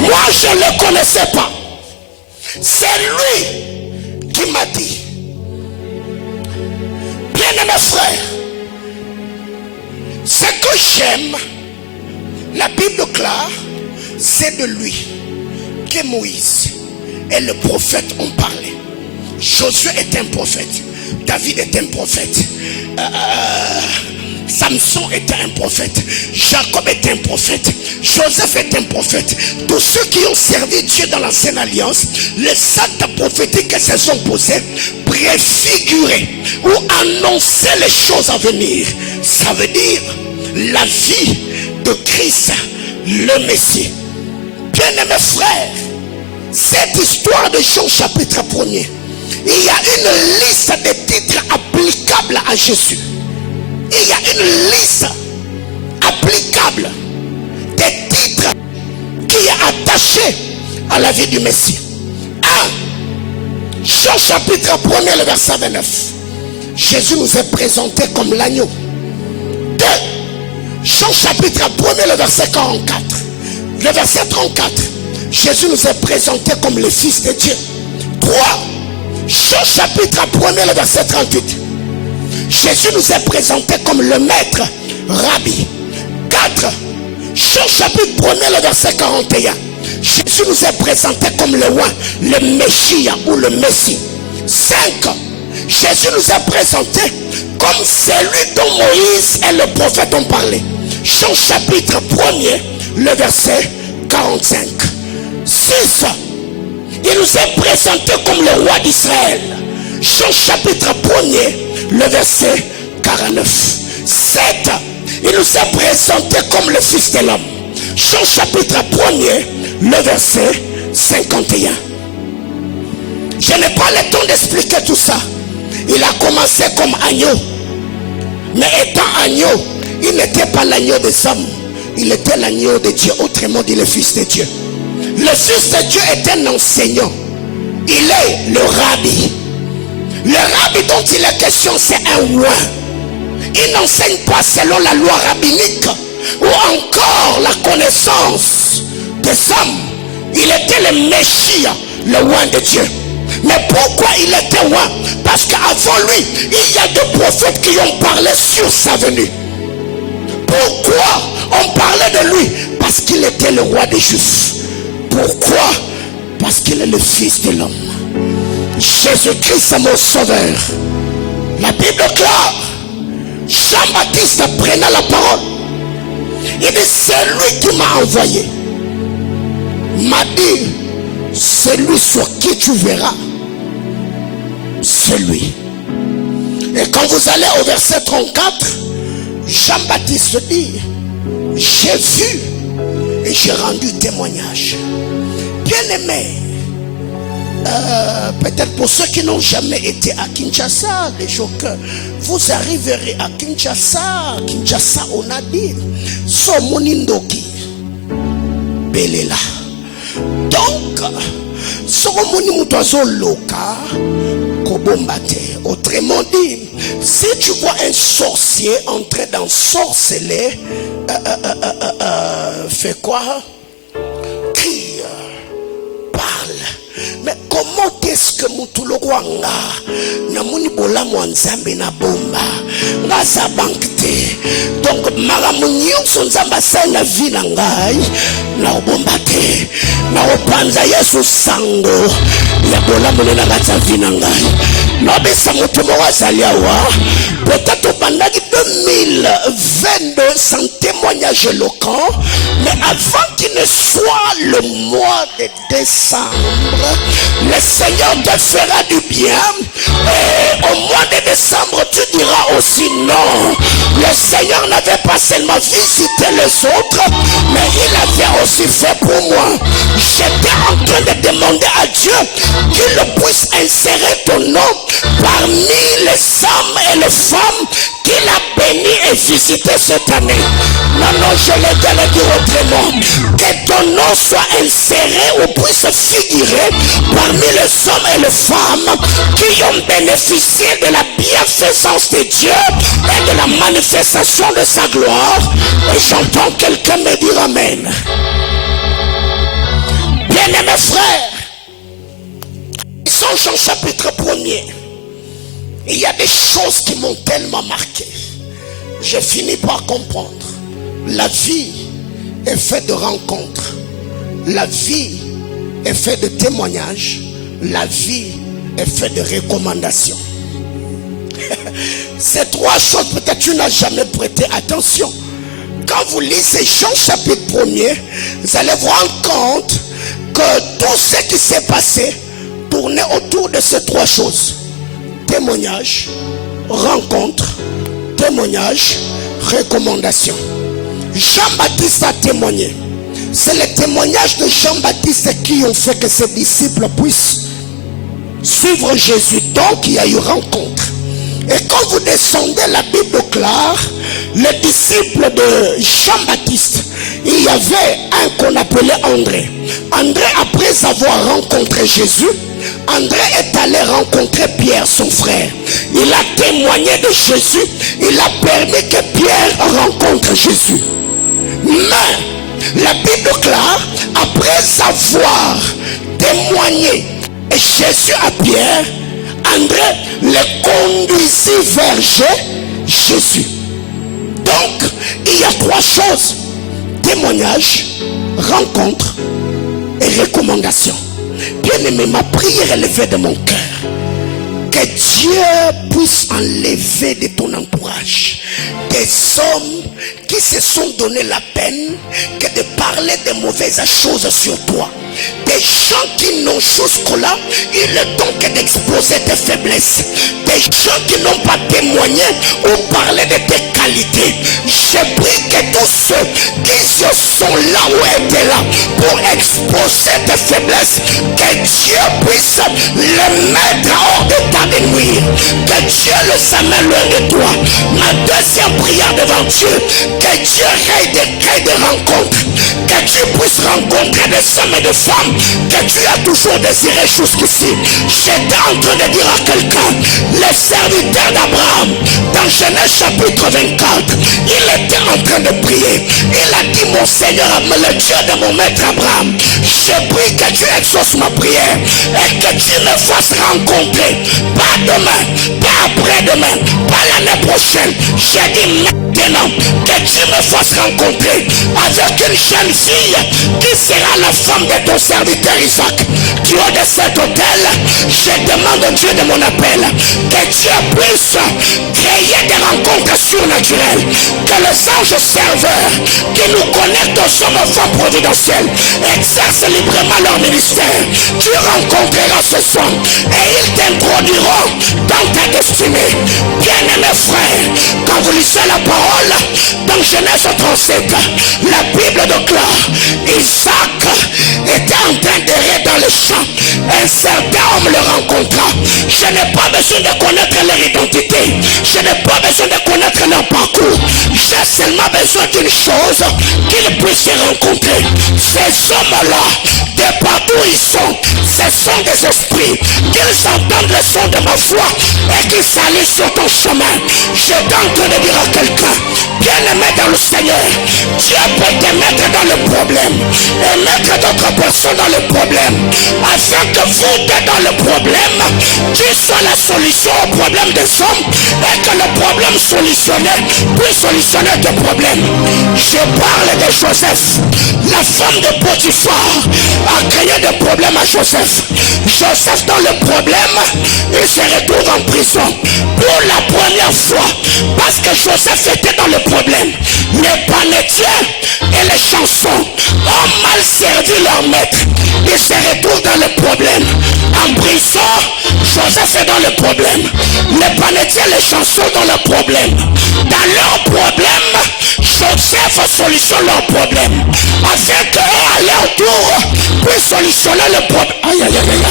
Moi, je ne le connaissais pas. C'est lui qui m'a dit, bien-aimé frère, ce que j'aime, la Bible claire, c'est de lui que Moïse et le prophète ont parlé. Josué est un prophète, David est un prophète, Samson était un prophète, Jacob est un prophète, Joseph est un prophète. Tous ceux qui ont servi Dieu dans l'ancienne alliance, les actes prophétiques que se sont posés préfiguraient ou annonçaient les choses à venir. Ça veut dire la vie de Christ, le Messie. Bien-aimés frères, cette histoire de Jean chapitre 1er, il y a une liste de titres applicables à Jésus. Il y a une liste applicable des titres qui est attachée à la vie du Messie. 1. Jean chapitre 1er, le verset 29. Jésus nous est présenté comme l'agneau. 2. Jean chapitre 1er, le verset 44. Le verset 34. Jésus nous est présenté comme le Fils de Dieu. 3. Jean chapitre 1er, le verset 38. Jésus nous est présenté comme le maître, Rabbi. 4. Jean chapitre 1er, le verset 41. Jésus nous est présenté comme le roi, le Messia ou le Messie. 5. Jésus nous est présenté comme celui dont Moïse et le prophète ont parlé. Jean chapitre 1er, le verset 45. 6. Il nous est présenté comme le roi d'Israël. Jean chapitre 1er, le verset 49. 7. Il nous est présenté comme le Fils de l'homme. Jean chapitre 1er, le verset 51. Je n'ai pas le temps d'expliquer tout ça. Il a commencé comme agneau. Mais étant agneau, il n'était pas l'agneau des hommes. Il était l'agneau de Dieu. Autrement dit, le Fils de Dieu. Le Fils de Dieu est un enseignant. Il est le Rabbi. Le Rabbi dont il est question, c'est un roi. Il n'enseigne pas selon la loi rabbinique ou encore la connaissance des hommes. Il était le Messia, le roi de Dieu. Mais pourquoi il était roi? Parce qu'avant lui, il y a deux prophètes qui ont parlé sur sa venue. Pourquoi on parlait de lui? Parce qu'il était le roi des Juifs. Pourquoi? Parce qu'il est le Fils de l'homme. Jésus-Christ est mon sauveur. La Bible claire. Jean-Baptiste prenait la parole. Il dit, c'est lui qui m'a envoyé. M'a dit, c'est lui sur qui tu verras. C'est lui. Et quand vous allez au verset 34, Jean-Baptiste dit, j'ai vu et j'ai rendu témoignage. Bien aimé, peut-être pour ceux qui n'ont jamais été à Kinshasa, les jours que vous arriverez à Kinshasa, on a dit, Somonindoki, Belela. Donc, Somoni Mutozo Loka, Kobombate. Autrement dit, si tu vois un sorcier entrer dans sorceler, fais quoi? Crie, parle. Mais comment est-ce que Mutulogwanga Namuni bola mwanzambe na bomba Ngaza bankte. Donc magamunyo sonzamba sana vina ngai na bomba te. Na opanza Yesu sango ya bola mwana ngaza vina ngai. Na besa mutumo wazaliawa. Peut-être Bandagi 2022, c'est un témoignage éloquent. Mais avant qu'il ne soit le mois de décembre, le Seigneur te fera du bien. Et au mois de décembre, tu diras aussi non. Le Seigneur n'avait pas seulement visité les autres, mais il avait aussi fait pour moi. J'étais en train de demander à Dieu qu'il puisse insérer ton nom parmi les hommes et les femmes qu'il a bénis et visité cette année. Non, je l'ai bien le dire autrement. Que ton nom soit inséré ou puisse figurer parmi les hommes et les femmes qui ont bénéficié de la bienfaisance de Dieu et de la manifestation de sa gloire. Et j'entends quelqu'un me dire amen. Bien-aimés frères, ils sont Jean chapitre 1er. Il y a des choses qui m'ont tellement marqué. J'ai fini par comprendre. La vie est faite de rencontres. La vie est faite de témoignages. La vie est faite de recommandations. Ces trois choses, peut-être tu n'as jamais prêté attention. Quand vous lisez Jean chapitre 1er, vous allez vous rendre compte que tout ce qui s'est passé tournait autour de ces trois choses. Témoignage, rencontre, témoignage, recommandation. Jean-Baptiste a témoigné. C'est le témoignage de Jean-Baptiste qui ont fait que ses disciples puissent suivre Jésus. Donc il y a eu rencontre. Et quand vous descendez la Bible claire, les disciples de Jean-Baptiste, il y avait un qu'on appelait André. André, après avoir rencontré Jésus, André est allé rencontrer Pierre, son frère. Il a témoigné de Jésus. Il a permis que Pierre rencontre Jésus. Mais la Bible claire, après avoir témoigné Jésus à Pierre, André le conduisit vers Jésus. Donc, il y a trois choses: témoignage, rencontre et recommandation. Bien-aimé, ma prière est levée de mon cœur. Que Dieu puisse enlever de ton entourage des hommes qui se sont donné la peine que de parler de mauvaises choses sur toi. Des gens qui n'ont jusque-là eu le temps que d'exposer tes faiblesses. Des gens qui n'ont pas témoigné ou parlé de tes qualités. Je prie que tous ceux qui sont là ou étaient là pour exposer tes faiblesses, que Dieu puisse les mettre hors d'état de nuire. Que Dieu les amène loin de toi. Ma deuxième prière devant Dieu, que Dieu crée des rencontres. Que tu puisses rencontrer des hommes et des femmes que tu as toujours désiré jusqu'ici. J'étais en train de dire à quelqu'un, les serviteurs d'Abraham, dans Genèse chapitre 24, il était en train de prier. Il a dit, mon Seigneur, le Dieu de mon maître Abraham, je prie que tu exauces ma prière et que tu me fasses rencontrer, pas demain, pas après-demain, pas l'année prochaine. J'ai dit maintenant que tu me fasses rencontrer avec une jeune fille qui sera la femme de ton serviteur Isaac. Du haut de cet hôtel, je demande au Dieu de mon appel que Dieu puisse créer des rencontres surnaturelles, que les anges serveurs qui nous connectent aux hommes et femmes providentiels exercent librement leur ministère. Tu rencontreras ce soir et ils t'introduiront dans ta destinée. Bien-aimés frères, quand vous lisez la parole dans Genèse 37, la Bible déclare Isaac était en train d'errer dans le champ. Un certain homme le rencontra. Je n'ai pas besoin de connaître leur identité. Je n'ai pas besoin de connaître leur parcours. J'ai seulement besoin d'une chose, qu'ils puissent se rencontrer. Ces hommes-là, de partout ils sont, ce sont des esprits. Qu'ils entendent le son de ma voix et qu'ils s'allient sur ton chemin. Je tente de dire à quelqu'un, bien Bien-aimé dans le Seigneur, Dieu peut te mettre dans le problème et mettre d'autres personnes dans le problème, afin que vous êtes dans le problème, Dieu soit la solution au problème des hommes, et que le problème solutionné puisse solutionner tes problèmes. Je parle de Joseph. La femme de Potiphar a créé des problèmes à Joseph. Joseph dans le problème, il se retrouve en prison pour la première fois, parce que Joseph était dans le problème. Les panetiers et les chansons ont mal servi leur maître. Ils se retrouvent dans le problème. En prison, Joseph est dans le problème. Les panetiers et les chansons dans le problème. Dans leur problème, Joseph solutionne leur problème, afin qu'eux à leur tour puissent solutionner le problème. Aïe aïe aïe aïe.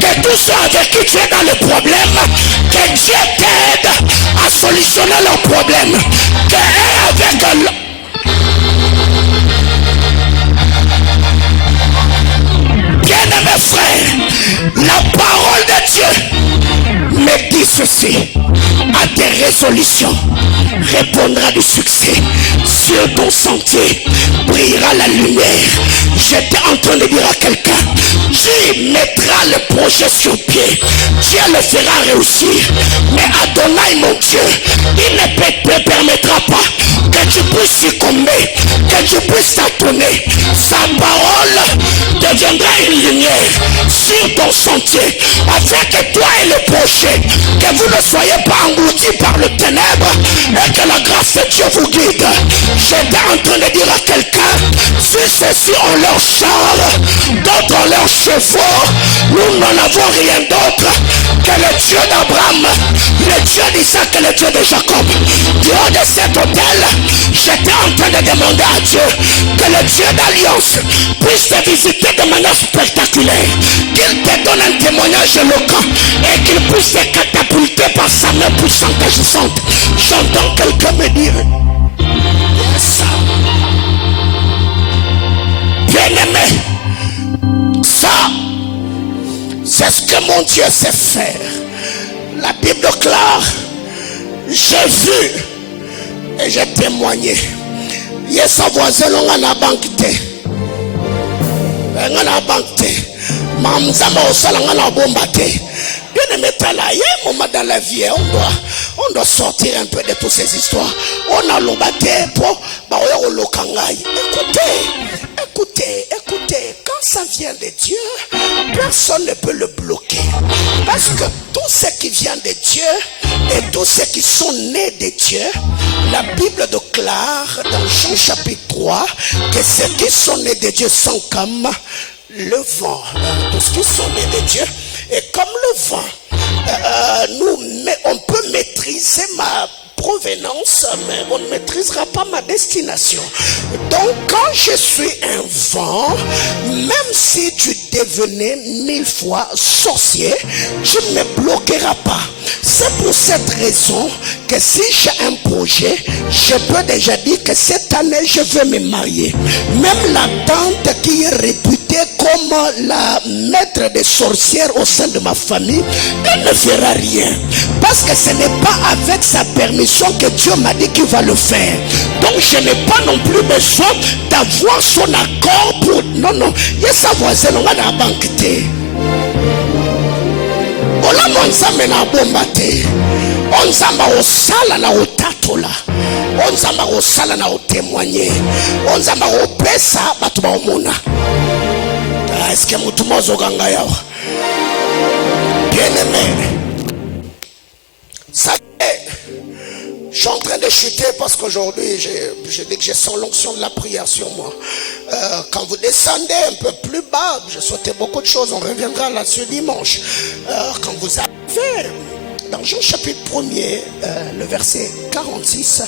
Que tous ceux avec qui tu es dans le problème, que Dieu t'aide à solutionner leur problème. Que eux avec bien-aimés frères, la parole de Dieu me dit ceci: à tes résolutions répondra du succès. Sur ton sentier brillera la lumière. J'étais en train de dire à quelqu'un, Dieu mettra le projet sur pied, Dieu le fera réussir. Mais Adonai mon Dieu, il ne te permettra pas que tu puisses succomber, que tu puisses t'attendre. Sa parole deviendra une lumière sur ton sentier, afin que toi et le projet, que vous ne soyez pas engloutis par le ténèbre, et que la grâce de Dieu vous guide. J'étais en train de dire à quelqu'un, si ceux-ci ont leur char, d'autres ont leurs chevaux, nous n'en avons rien d'autre que le Dieu d'Abraham, le Dieu d'Isaac et le Dieu de Jacob. Du haut de cet hôtel, j'étais en train de demander à Dieu que le Dieu d'Alliance puisse te visiter de manière spectaculaire, qu'il te donne un témoignage éloquent et qu'il puisse te catapulter par sa main puissante et agissante. J'entends quelqu'un me dire, yes. Bien-aimé, ça, c'est ce que mon Dieu sait faire. La Bible déclare, j'ai vu et j'ai témoigné. Yes, a voisin, on a la banque. On a la banque. Mamzama au salon, on a la bombe. Bien-aimé, il y a un moment dans la vie, on doit sortir un peu de toutes ces histoires. On a l'obaté pour écoutez, quand ça vient de Dieu, personne ne peut le bloquer. Parce que tout ce qui vient de Dieu et tous ceux qui sont nés de Dieu, la Bible déclare dans Jean chapitre 3 que ceux qui sont nés de Dieu sont comme le vent. Tous ceux qui sont nés de Dieu, et comme le vent, on peut maîtriser ma provenance, mais on ne maîtrisera pas ma destination. Donc quand je suis un vent, même si tu devenais 1000 fois sorcier, je ne me bloquerai pas. C'est pour cette raison que si j'ai un projet, je peux déjà dire que cette année je vais me marier. Même la tante qui est réputée comme la maître des sorcières au sein de ma famille, elle ne fera rien. Parce que ce n'est pas avec sa permission que Dieu m'a dit qu'il va le faire. Donc je n'ai pas non plus besoin d'avoir son accord pour... Non, il y a sa voisine, on va la banque. On zamba osala na otatola, on zamba osala na otémoigner, on zamba opesa batu ba omona. Est-ce que mutu mozo ganga yao? Bien aimé, ça je suis en train de chuter parce qu'aujourd'hui je dis que j'ai sans l'onction de la prière sur moi. Quand vous descendez un peu plus bas, je souhaitais beaucoup de choses, on reviendra là-dessus dimanche. Quand vous arrivez dans Jean chapitre 1er, le verset 46,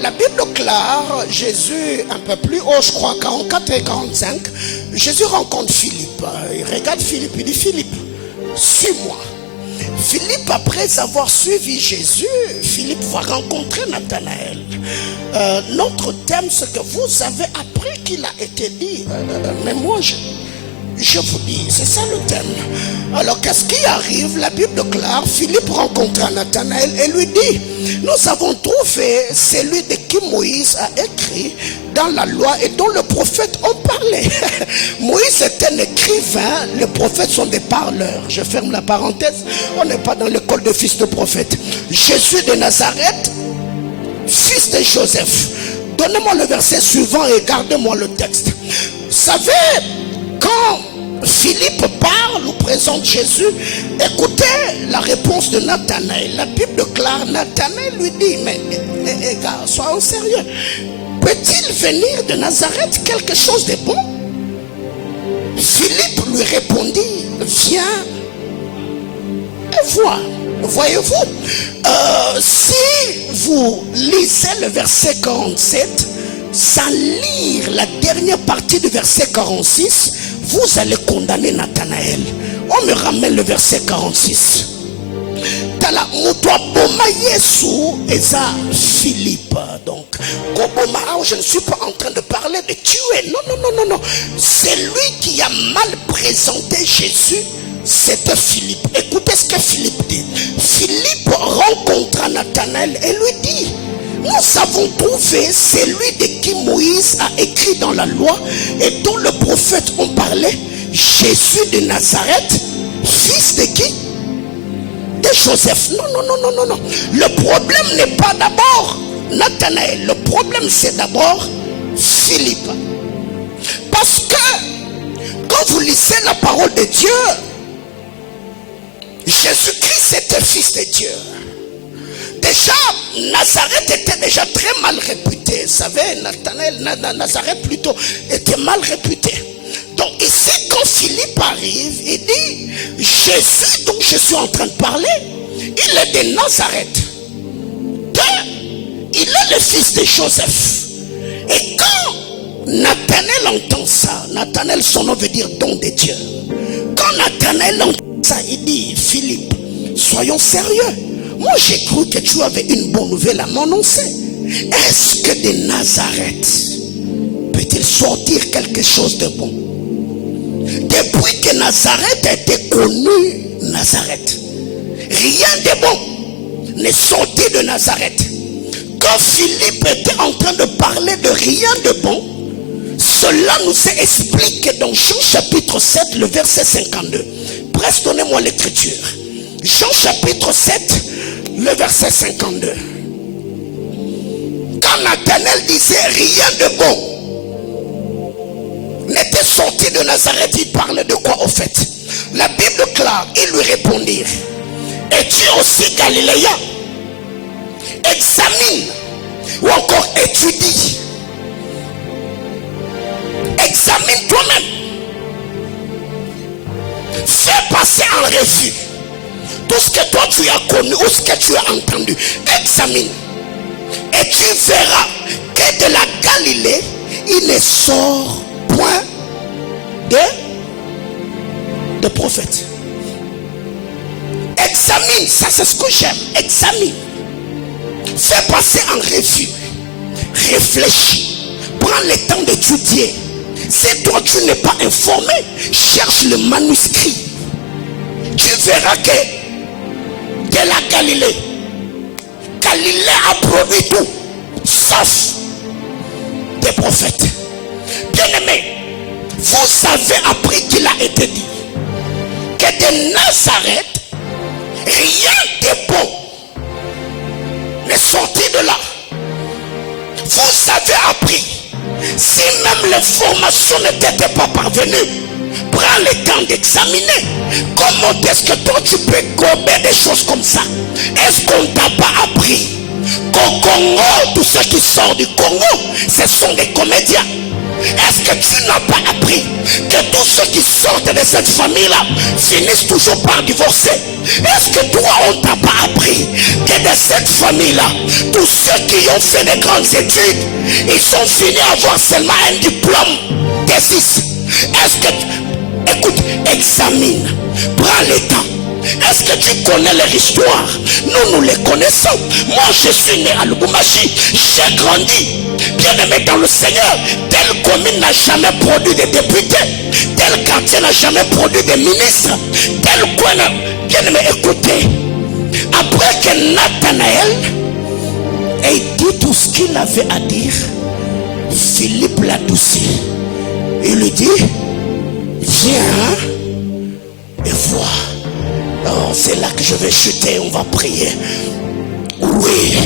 la Bible déclare, Jésus un peu plus haut, je crois, 44 et 45, Jésus rencontre Philippe. Il regarde Philippe, il dit, Philippe, suis-moi. Philippe, après avoir suivi Jésus, Philippe va rencontrer Nathanaël. Notre thème, c'est que vous avez appris qu'il a été dit, mais moi Je vous dis, c'est ça le thème. Alors qu'est-ce qui arrive? La Bible déclare, Philippe rencontra Nathanaël et lui dit, nous avons trouvé celui de qui Moïse a écrit dans la loi et dont le prophète ont parlé. Moïse est un écrivain, les prophètes sont des parleurs. Je ferme la parenthèse, on n'est pas dans l'école de fils de prophète. Jésus de Nazareth, fils de Joseph. Donnez-moi le verset suivant et gardez-moi le texte. Vous savez, quand Philippe parle ou présente Jésus, écoutez la réponse de Nathanaël. La Bible déclare, Nathanaël lui dit, mais gars, soyons sérieux. Peut-il venir de Nazareth quelque chose de bon? Philippe lui répondit, viens et vois. Voyez-vous, si vous lisez le verset 47, sans lire la dernière partie du verset 46, vous allez condamner Nathanaël. On me ramène le verset 46. Tala mutwa boma Yesu eza Philippe. Donc, je ne suis pas en train de parler de tuer. Non. C'est lui qui a mal présenté Jésus. C'était Philippe. Écoutez ce que Philippe dit. Philippe rencontra Nathanaël et lui dit, nous avons trouvé celui de qui Moïse a écrit dans la loi et dont le prophète ont parlé, Jésus de Nazareth, fils de qui? De Joseph. Non. Le problème n'est pas d'abord Nathanaël. Le problème c'est d'abord Philippe. Parce que quand vous lisez la parole de Dieu, Jésus-Christ était fils de Dieu. Déjà, Nazareth était déjà très mal réputé. Vous savez, Nazareth plutôt était mal réputé. Donc ici, quand Philippe arrive, il dit, Jésus, dont je suis en train de parler, il est de Nazareth. Il est le fils de Joseph. Et quand Nathanaël entend ça, Nathanaël, son nom veut dire don de Dieu. Quand Nathanaël entend ça, il dit, Philippe, soyons sérieux. Moi j'ai cru que tu avais une bonne nouvelle à m'annoncer. Est-ce que de Nazareth peut-il sortir quelque chose de bon? Depuis que Nazareth a été connu, Nazareth, rien de bon n'est sorti de Nazareth. Quand Philippe était en train de parler de rien de bon, cela nous est expliqué dans Jean chapitre 7, le verset 52. Presque donnez-moi l'écriture. Jean chapitre 7, le verset 52. Quand Nathanaël disait rien de bon n'était sorti de Nazareth, il parlait de quoi au fait? La Bible déclare, ils lui répondirent, es-tu aussi galiléen? Examine ou encore étudie. Examine toi-même. Fais passer en revue tout ce que toi tu as connu ou ce que tu as entendu. Examine. Et tu verras que de la Galilée, il ne sort point de prophète. Examine, ça c'est ce que j'aime. Examine. Fais passer en revue. Réfléchis. Prends le temps d'étudier. Si toi tu n'es pas informé, cherche le manuscrit. Tu verras que de la Galilée, Galilée a produit tout, sauf des prophètes. Bien-aimés, vous avez appris qu'il a été dit que de Nazareth, rien de bon n'est sorti de là. Vous avez appris, si même l'information n'était pas parvenue, prends le temps d'examiner. Comment est-ce que toi tu peux gober des choses comme ça? Est-ce qu'on t'a pas appris qu'au Congo, tous ceux qui sortent du Congo, ce sont des comédiens? Est-ce que tu n'as pas appris que tous ceux qui sortent de cette famille-là finissent toujours par divorcer? Est-ce que toi on t'a pas appris que de cette famille-là, tous ceux qui ont fait des grandes études, ils sont finis à avoir seulement un diplôme D6? Est-ce que, écoute, examine, prends le temps. Est-ce que tu connais leur histoire? Nous les connaissons. Moi je suis né à Lubumbashi, j'ai grandi Bien-aimé dans le Seigneur, telle commune n'a jamais produit de députés, tel quartier n'a jamais produit de ministres, tel coin. Bien-aimé, écoutez, après que Nathanaël ait dit tout ce qu'il avait à dire, Philippe l'adoucit. Il lui dit, viens et vois. Oh, c'est là que je vais chuter, on va prier. Oui,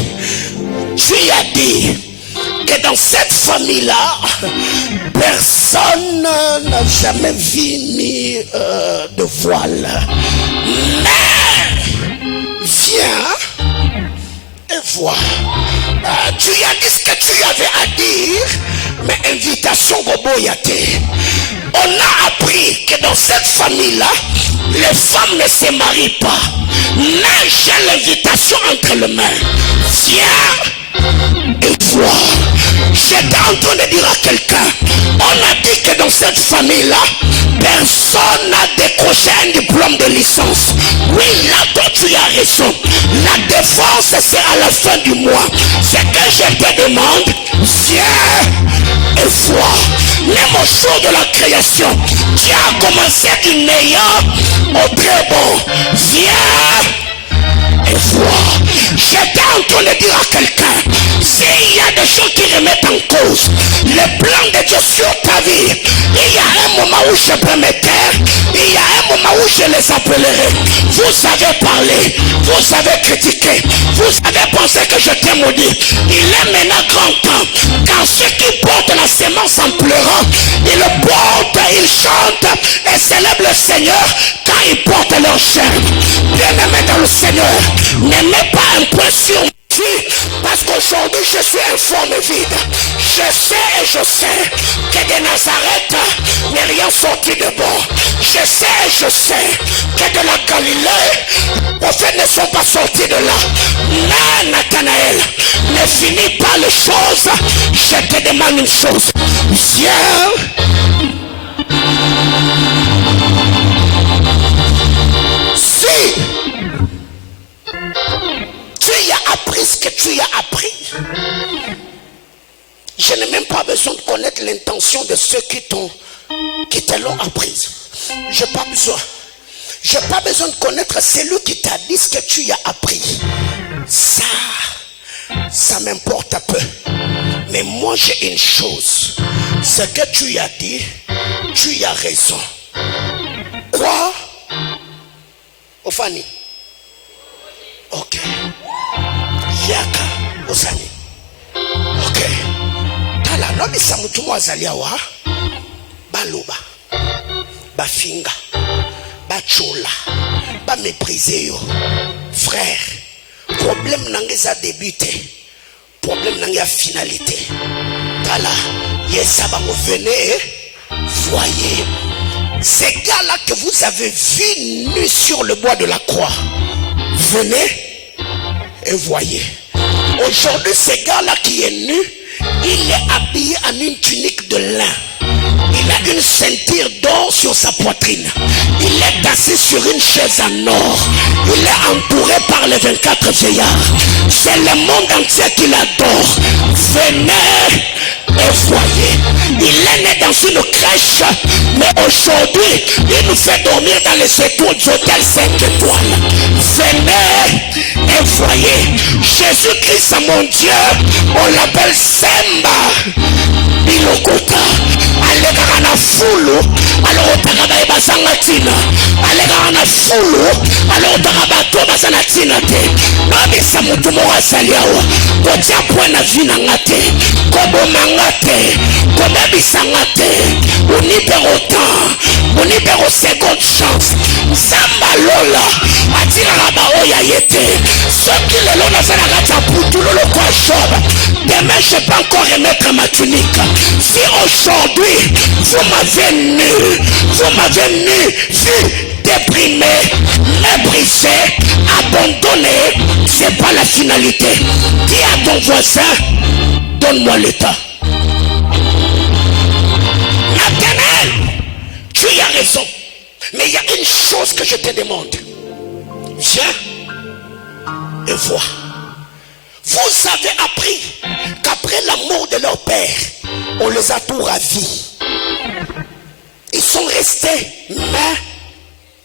tu as dit que dans cette famille-là, personne n'a jamais vu mis de voile. Mais, viens et vois. Tu as dit ce que tu avais à dire, mais invitation goboyate. On a appris que dans cette famille-là, les femmes ne se marient pas. Mais j'ai l'invitation entre les mains. Viens et vois. J'étais en train de dire à quelqu'un, on a dit que dans cette famille-là, personne n'a décroché un diplôme de licence. Oui, là, toi, tu as raison. La défense, c'est à la fin du mois. Ce que je te demande, viens et vois. Même au jour de la création, tu as commencé du meilleur au très bon. Viens et vois. J'étais en train de dire à quelqu'un, s'il y a des gens qui remettent en cause le plan de Dieu sur ta vie, il y a un moment où je peux me taire, il y a un moment où je les appellerai. Vous avez parlé, vous avez critiqué, vous avez pensé que je t'ai maudit. Il est maintenant grand temps, quand ceux qui portent la semence en pleurant, ils le portent, ils chantent et célèbrent le Seigneur quand ils portent leur chair. Bien-aimé dans le Seigneur, ne mets pas un point sur moi parce qu'aujourd'hui je suis un forme vide. Je sais et je sais que de Nazareth n'est rien sorti de bon. Je sais et je sais que de la Galilée les prophètes ne sont pas sortis de là. Mais Nathanaël, ne finis pas les choses. Je te demande une chose. Viens. Si tu as appris ce que tu as appris, je n'ai même pas besoin de connaître l'intention de ceux qui te l'ont apprise. Je n'ai pas besoin. Je n'ai pas besoin de connaître celui qui t'a dit ce que tu as appris. Ça m'importe un peu. Mais moi j'ai une chose. Ce que tu as dit, tu as raison. Quoi? Ofani? Ok. Yaka Osani. Ok. Tala nobi samutumu azalia wa baloba bafinga bachola ba mépriser yo. Frère, problème nangeza débuté. Problème nangeza finalité. Tala yesaba mo venez voyez. Ces gars-là que vous avez vus nus sur le bois de la croix, venez et voyez. Aujourd'hui, ce gars-là qui est nu, il est habillé en une tunique de lin. Il a une ceinture d'or sur sa poitrine. Il est assis sur une chaise en or. Il est entouré par les 24 vieillards. C'est le monde entier qui l'adore. Venez et voyez. Il est né dans une crèche, mais aujourd'hui, il nous fait dormir dans les hôtels 5 étoiles. Venez et voyez. Jésus-Christ, mon Dieu, on l'appelle Semba Bilokota. Alekaka na fulu, alors otaka basanga tina. Alekaka na fulu, alors otaka bato basana tina te. Babisa mutu mo asaliawa. Kotia point na vie na ngate. Koboma ngate. Kobabisa ngate. Unipe autant. Unipe au seconde chance. Samba lola. Atira raba oya yete. Ceux qui le lona fera gata putu lolo kwa job. Demain je peux encore remettre ma tunique. Si aujourd'hui vous m'avez vu déprimé, méprisé, abandonné, c'est pas la finalité. Dis à ton voisin, donne-moi l'état. Nathanaël, tu as raison, mais il y a une chose que je te demande. Viens et vois. Vous avez appris qu'après la mort de leur père, on les a tout ravis. Ils sont restés mains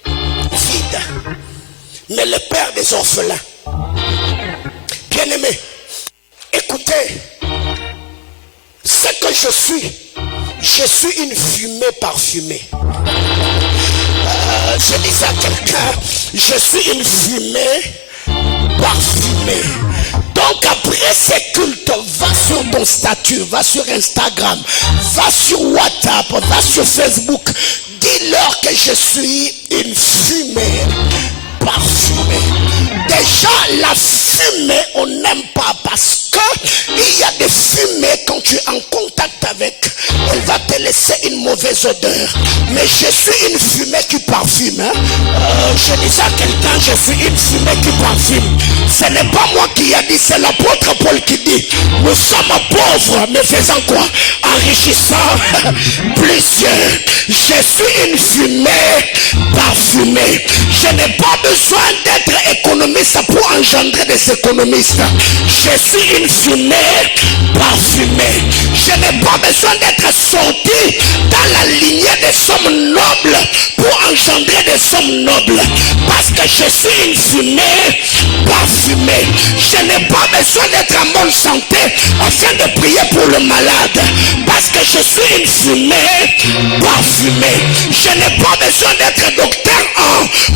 vides. Mais le père des orphelins, bien-aimé, écoutez, ce que je suis une fumée parfumée. Je disais à quelqu'un, je suis une fumée parfumée. Donc après ces cultes, va sur ton statut, va sur Instagram, va sur WhatsApp, va sur Facebook. Dis-leur que je suis une fumée parfumée. Déjà la fumée, on n'aime pas parce que il y a des fumées quand tu es en contact avec, elle va te laisser une mauvaise odeur. Mais je suis une fumée qui parfume. Je disais à quelqu'un, je suis une fumée qui parfume. Ce n'est pas moi qui a dit, c'est l'apôtre Paul qui dit, nous sommes pauvres, mais faisant quoi? Enrichissant plusieurs. Je suis une fumée parfumée. Je n'ai pas besoin d'être économiste pour engendrer des économistes. Je suis une fumée parfumée. Je n'ai pas besoin d'être sorti dans la lignée des hommes nobles pour engendrer des hommes nobles. Parce que je suis une fumée parfumée. Je n'ai pas besoin d'être en bonne santé afin de prier pour le malade. Parce que je suis une fumée parfumée. Je n'ai pas besoin d'être docteur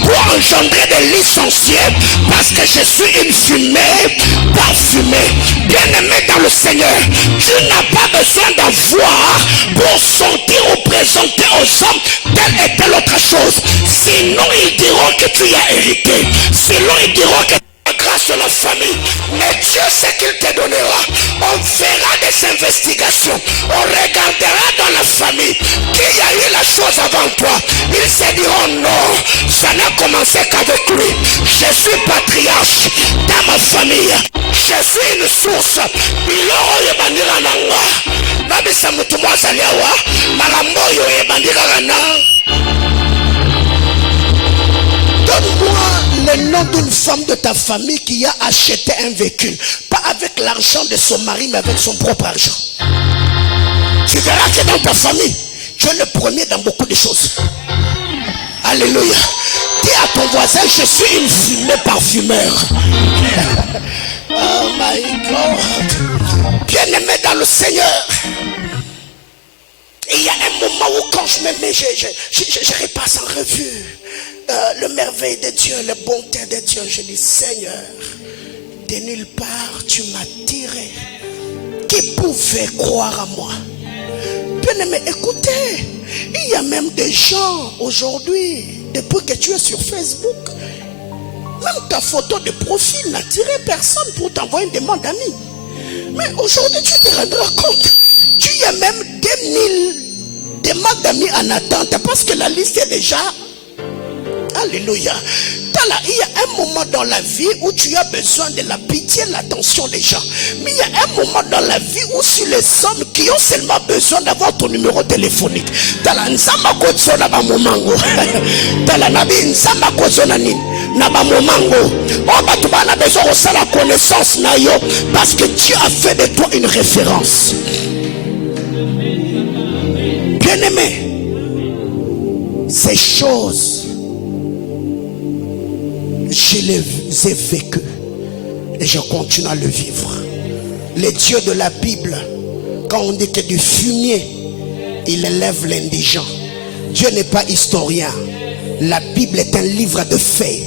pour engendrer des licenciés. Parce que je suis une fumée parfumée. Bien-aimé dans le Seigneur, tu n'as pas besoin d'avoir pour sortir ou présenter aux hommes telle et telle autre chose. Sinon ils diront que tu as hérité. Sinon ils diront que grâce à la famille. Mais Dieu sait qu'il te donnera. On fera des investigations. On regardera dans la famille qui a eu la chose avant toi. Ils se diront non, ça n'a commencé qu'avec lui. Je suis patriarche dans ma famille. Je suis une source. Donne-moi le nom d'une femme de ta famille qui a acheté un véhicule. Pas avec l'argent de son mari, mais avec son propre argent. Tu verras que dans ta famille, tu es le premier dans beaucoup de choses. Alléluia. Dis à ton voisin, je suis une fumée parfumeur. Oh my God. Bien-aimé dans le Seigneur. Il y a un moment où quand je me mets, je repasse en revue le merveille de Dieu, la bonté de Dieu. Je dis, Seigneur, de nulle part tu m'as tiré. Qui pouvait croire à moi? Bien-aimé, écoutez, il y a même des gens aujourd'hui, depuis que tu es sur Facebook, même ta photo de profil n'a tiré personne pour t'envoyer une demande d'amis. Mais aujourd'hui, tu te rendras compte, tu y as même 2000 demandes d'amis en attente parce que la liste est déjà... Alléluia. Il y a un moment dans la vie où tu as besoin de la pitié, l'attention des gens. Mais il y a un moment dans la vie où c'est les hommes qui ont seulement besoin d'avoir ton numéro téléphonique. Dans la nzamba kozo na ba momango. Dans la nabi nzamba kozo na nini. Na ba momango. On va tout bana besoin de la connaissance na yo parce que Dieu a fait de toi une référence. Bien-aimé, ces choses je les ai vécues et je continue à le vivre. Les dieux de la Bible, quand on dit que du fumier, il élève l'indigent. Dieu n'est pas historien. La Bible est un livre de faits,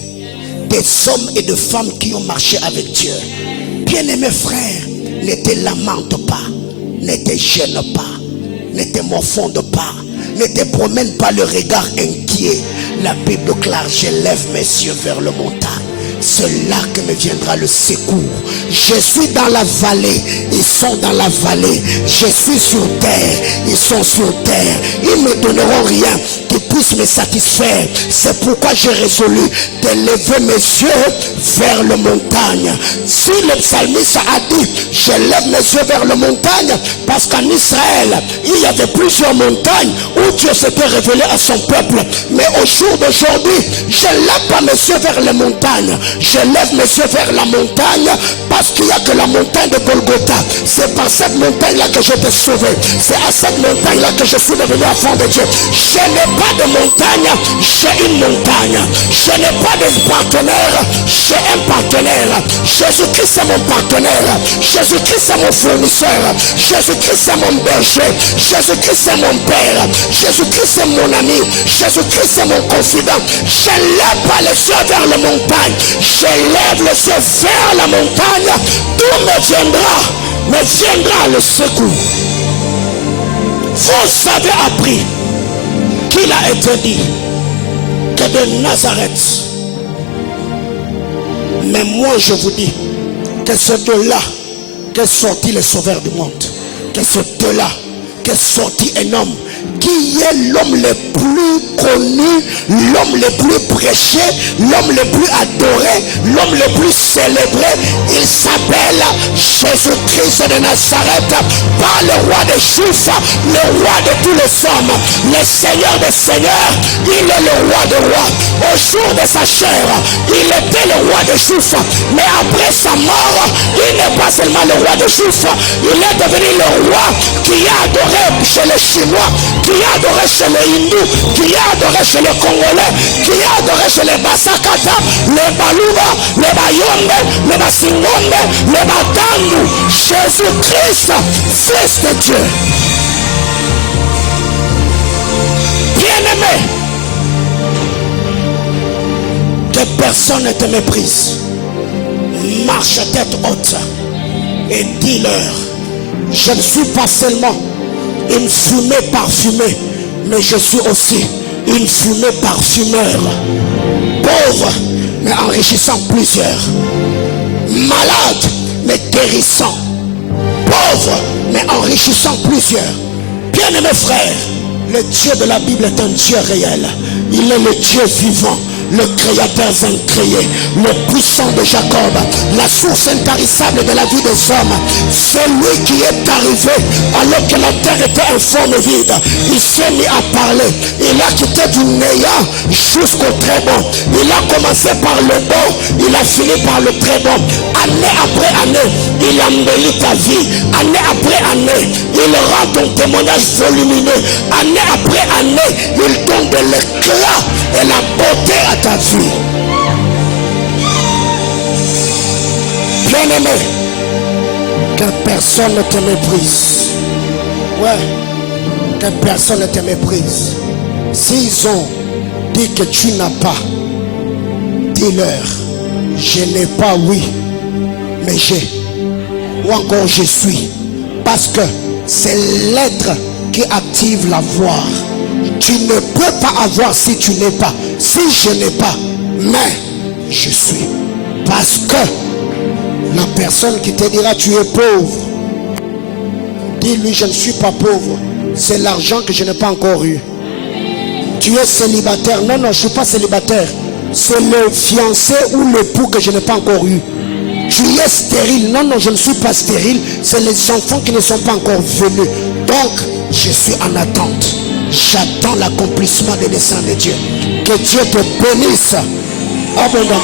des hommes et de femmes qui ont marché avec Dieu. Bien-aimés frères, ne te lamente pas, ne te gêne pas, ne te morfonde pas, ne te promène pas le regard inquiet. La Bible claire, je lève mes yeux vers le montagne. C'est là que me viendra le secours. Je suis dans la vallée, ils sont dans la vallée. Je suis sur terre, ils sont sur terre. Ils ne me donneront rien qui puisse puisse me satisfaire. C'est pourquoi j'ai résolu de lever mes yeux vers les montagnes. Si le psalmiste a dit, je lève mes yeux vers les montagnes, parce qu'en Israël, il y avait plusieurs montagnes où Dieu s'était révélé à son peuple. Mais au jour d'aujourd'hui, je ne lève pas mes yeux vers les montagnes. Je lève mes yeux vers la montagne, parce qu'il n'y a que la montagne de Golgotha. C'est par cette montagne-là que je t'ai sauvé. C'est à cette montagne-là que je suis devenu enfant de Dieu. Je n'ai pas de montagne, j'ai une montagne. Je n'ai pas de partenaire, j'ai un partenaire. Jésus-Christ est mon partenaire. Jésus-Christ est mon fournisseur. Jésus-Christ est mon berger. Jésus-Christ est mon père. Jésus-Christ est mon ami. Jésus-Christ est mon confident. Je ne lève pas les yeux vers les montagnes. Je lève les yeux vers la montagne. D'où me viendra le secours. Vous avez appris qu'il a été dit que de Nazareth. Mais moi je vous dis que c'est de là qu'est sorti le sauveur du monde. Que c'est de là qu'est sorti un homme qui est l'homme le plus connu, l'homme le plus prêché, l'homme le plus adoré, l'homme le plus célébré. Il s'appelle Jésus-Christ de Nazareth, pas le roi des Juifs, le roi de tous les hommes, le Seigneur des seigneurs. Il est le roi des rois. Au jour de sa chair, il était le roi des Juifs, mais après sa mort, il n'est pas seulement le roi des Juifs, il est devenu le roi qui a adoré chez les Chinois, qui a adoré chez les hindous, qui a adoré chez les Congolais, qui a adoré chez les Basakata, les Baluba, les Bayonde, les Basingonde, les Batangu. Jésus-Christ, Fils de Dieu. Bien-aimé, que personne ne te méprise. Marche à tête haute et dis-leur, je ne suis pas seulement une fumée parfumée, mais je suis aussi une fumée parfumeur. Pauvre, mais enrichissant plusieurs. Malade, mais guérissant. Pauvre, mais enrichissant plusieurs. Bien-aimés frères, le Dieu de la Bible est un Dieu réel. Il est le Dieu vivant, le créateur incréé, le puissant de Jacob, la source intarissable de la vie des hommes. C'est lui qui est arrivé alors que la terre était informe et vide. Il s'est mis à parler. Il a quitté du néant jusqu'au très bon. Il a commencé par le bon, il a fini par le très bon. Année après année, il embellit ta vie. Année après année, il rend ton témoignage volumineux. Année après année, il donne de l'éclat et la beauté à ta vie. Bien-aimé, que personne ne te méprise. Ouais, que personne ne te méprise. S'ils ont dit que tu n'as pas, dis-leur, je n'ai pas, oui, mais j'ai. Ou encore je suis. Parce que c'est l'être qui active l'avoir. Tu ne peux pas avoir si tu n'es pas. Si je n'ai pas, mais je suis. Parce que la personne qui te dira tu es pauvre, dis-lui je ne suis pas pauvre. C'est l'argent que je n'ai pas encore eu. Tu es célibataire. Non, non, je ne suis pas célibataire. C'est le fiancé ou l'époux que je n'ai pas encore eu. Tu es stérile. Non, non, je ne suis pas stérile. C'est les enfants qui ne sont pas encore venus. Donc, je suis en attente. J'attends l'accomplissement des desseins de Dieu. Que Dieu te bénisse abondamment.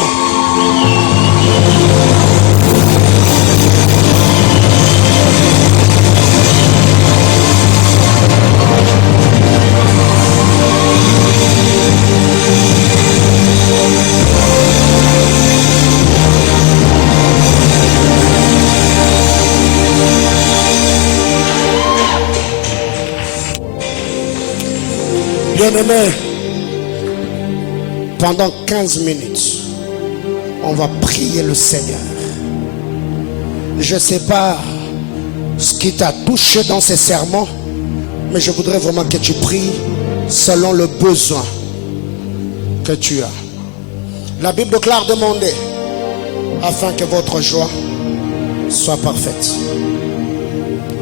Bien-aimé, pendant 15 minutes, on va prier le Seigneur. Je ne sais pas ce qui t'a touché dans ces sermons, mais je voudrais vraiment que tu pries selon le besoin que tu as. La Bible déclare demander afin que votre joie soit parfaite.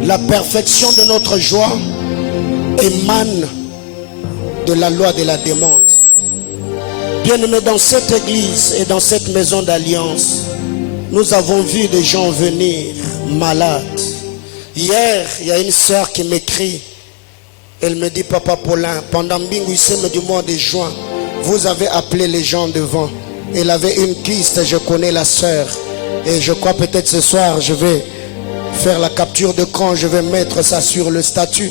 La perfection de notre joie émane de la loi de la demande. Bien-aimés, dans cette église et dans cette maison d'alliance, nous avons vu des gens venir malades. Hier, il y a une sœur qui m'écrit. Elle me dit, Papa Paulin, pendant Mbinguissem du mois de juin, vous avez appelé les gens devant. Elle avait une kyste, je connais la sœur. Et je crois peut-être ce soir, je vais faire la capture d'écran, je vais mettre ça sur le statut.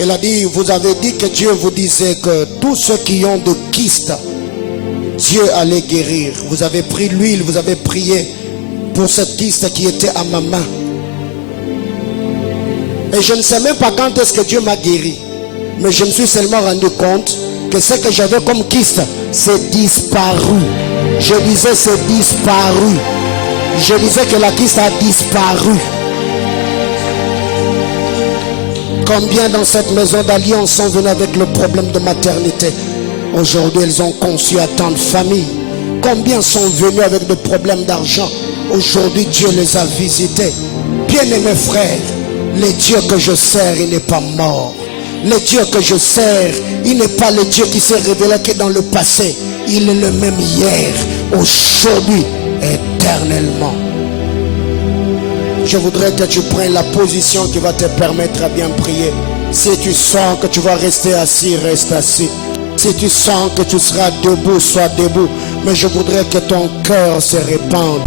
Elle a dit, vous avez dit que Dieu vous disait que tous ceux qui ont de kyste, Dieu allait guérir. Vous avez pris l'huile, vous avez prié pour cette kyste qui était à ma main. Et je ne sais même pas quand est-ce que Dieu m'a guéri. Mais je me suis seulement rendu compte que ce que j'avais comme kyste, c'est disparu. Je disais c'est disparu. Je disais que la kyste a disparu. Combien dans cette maison d'alliance sont venus avec le problème de maternité? Aujourd'hui, elles ont conçu à tant de familles. Combien sont venus avec des problèmes d'argent? Aujourd'hui, Dieu les a visités. Bien-aimés frères, le Dieu que je sers, il n'est pas mort. Le Dieu que je sers, il n'est pas le Dieu qui s'est révélé que dans le passé. Il est le même hier, aujourd'hui, éternellement. Je voudrais que tu prennes la position qui va te permettre à bien prier. Si tu sens que tu vas rester assis, reste assis. Si tu sens que tu seras debout, sois debout. Mais je voudrais que ton cœur se répande.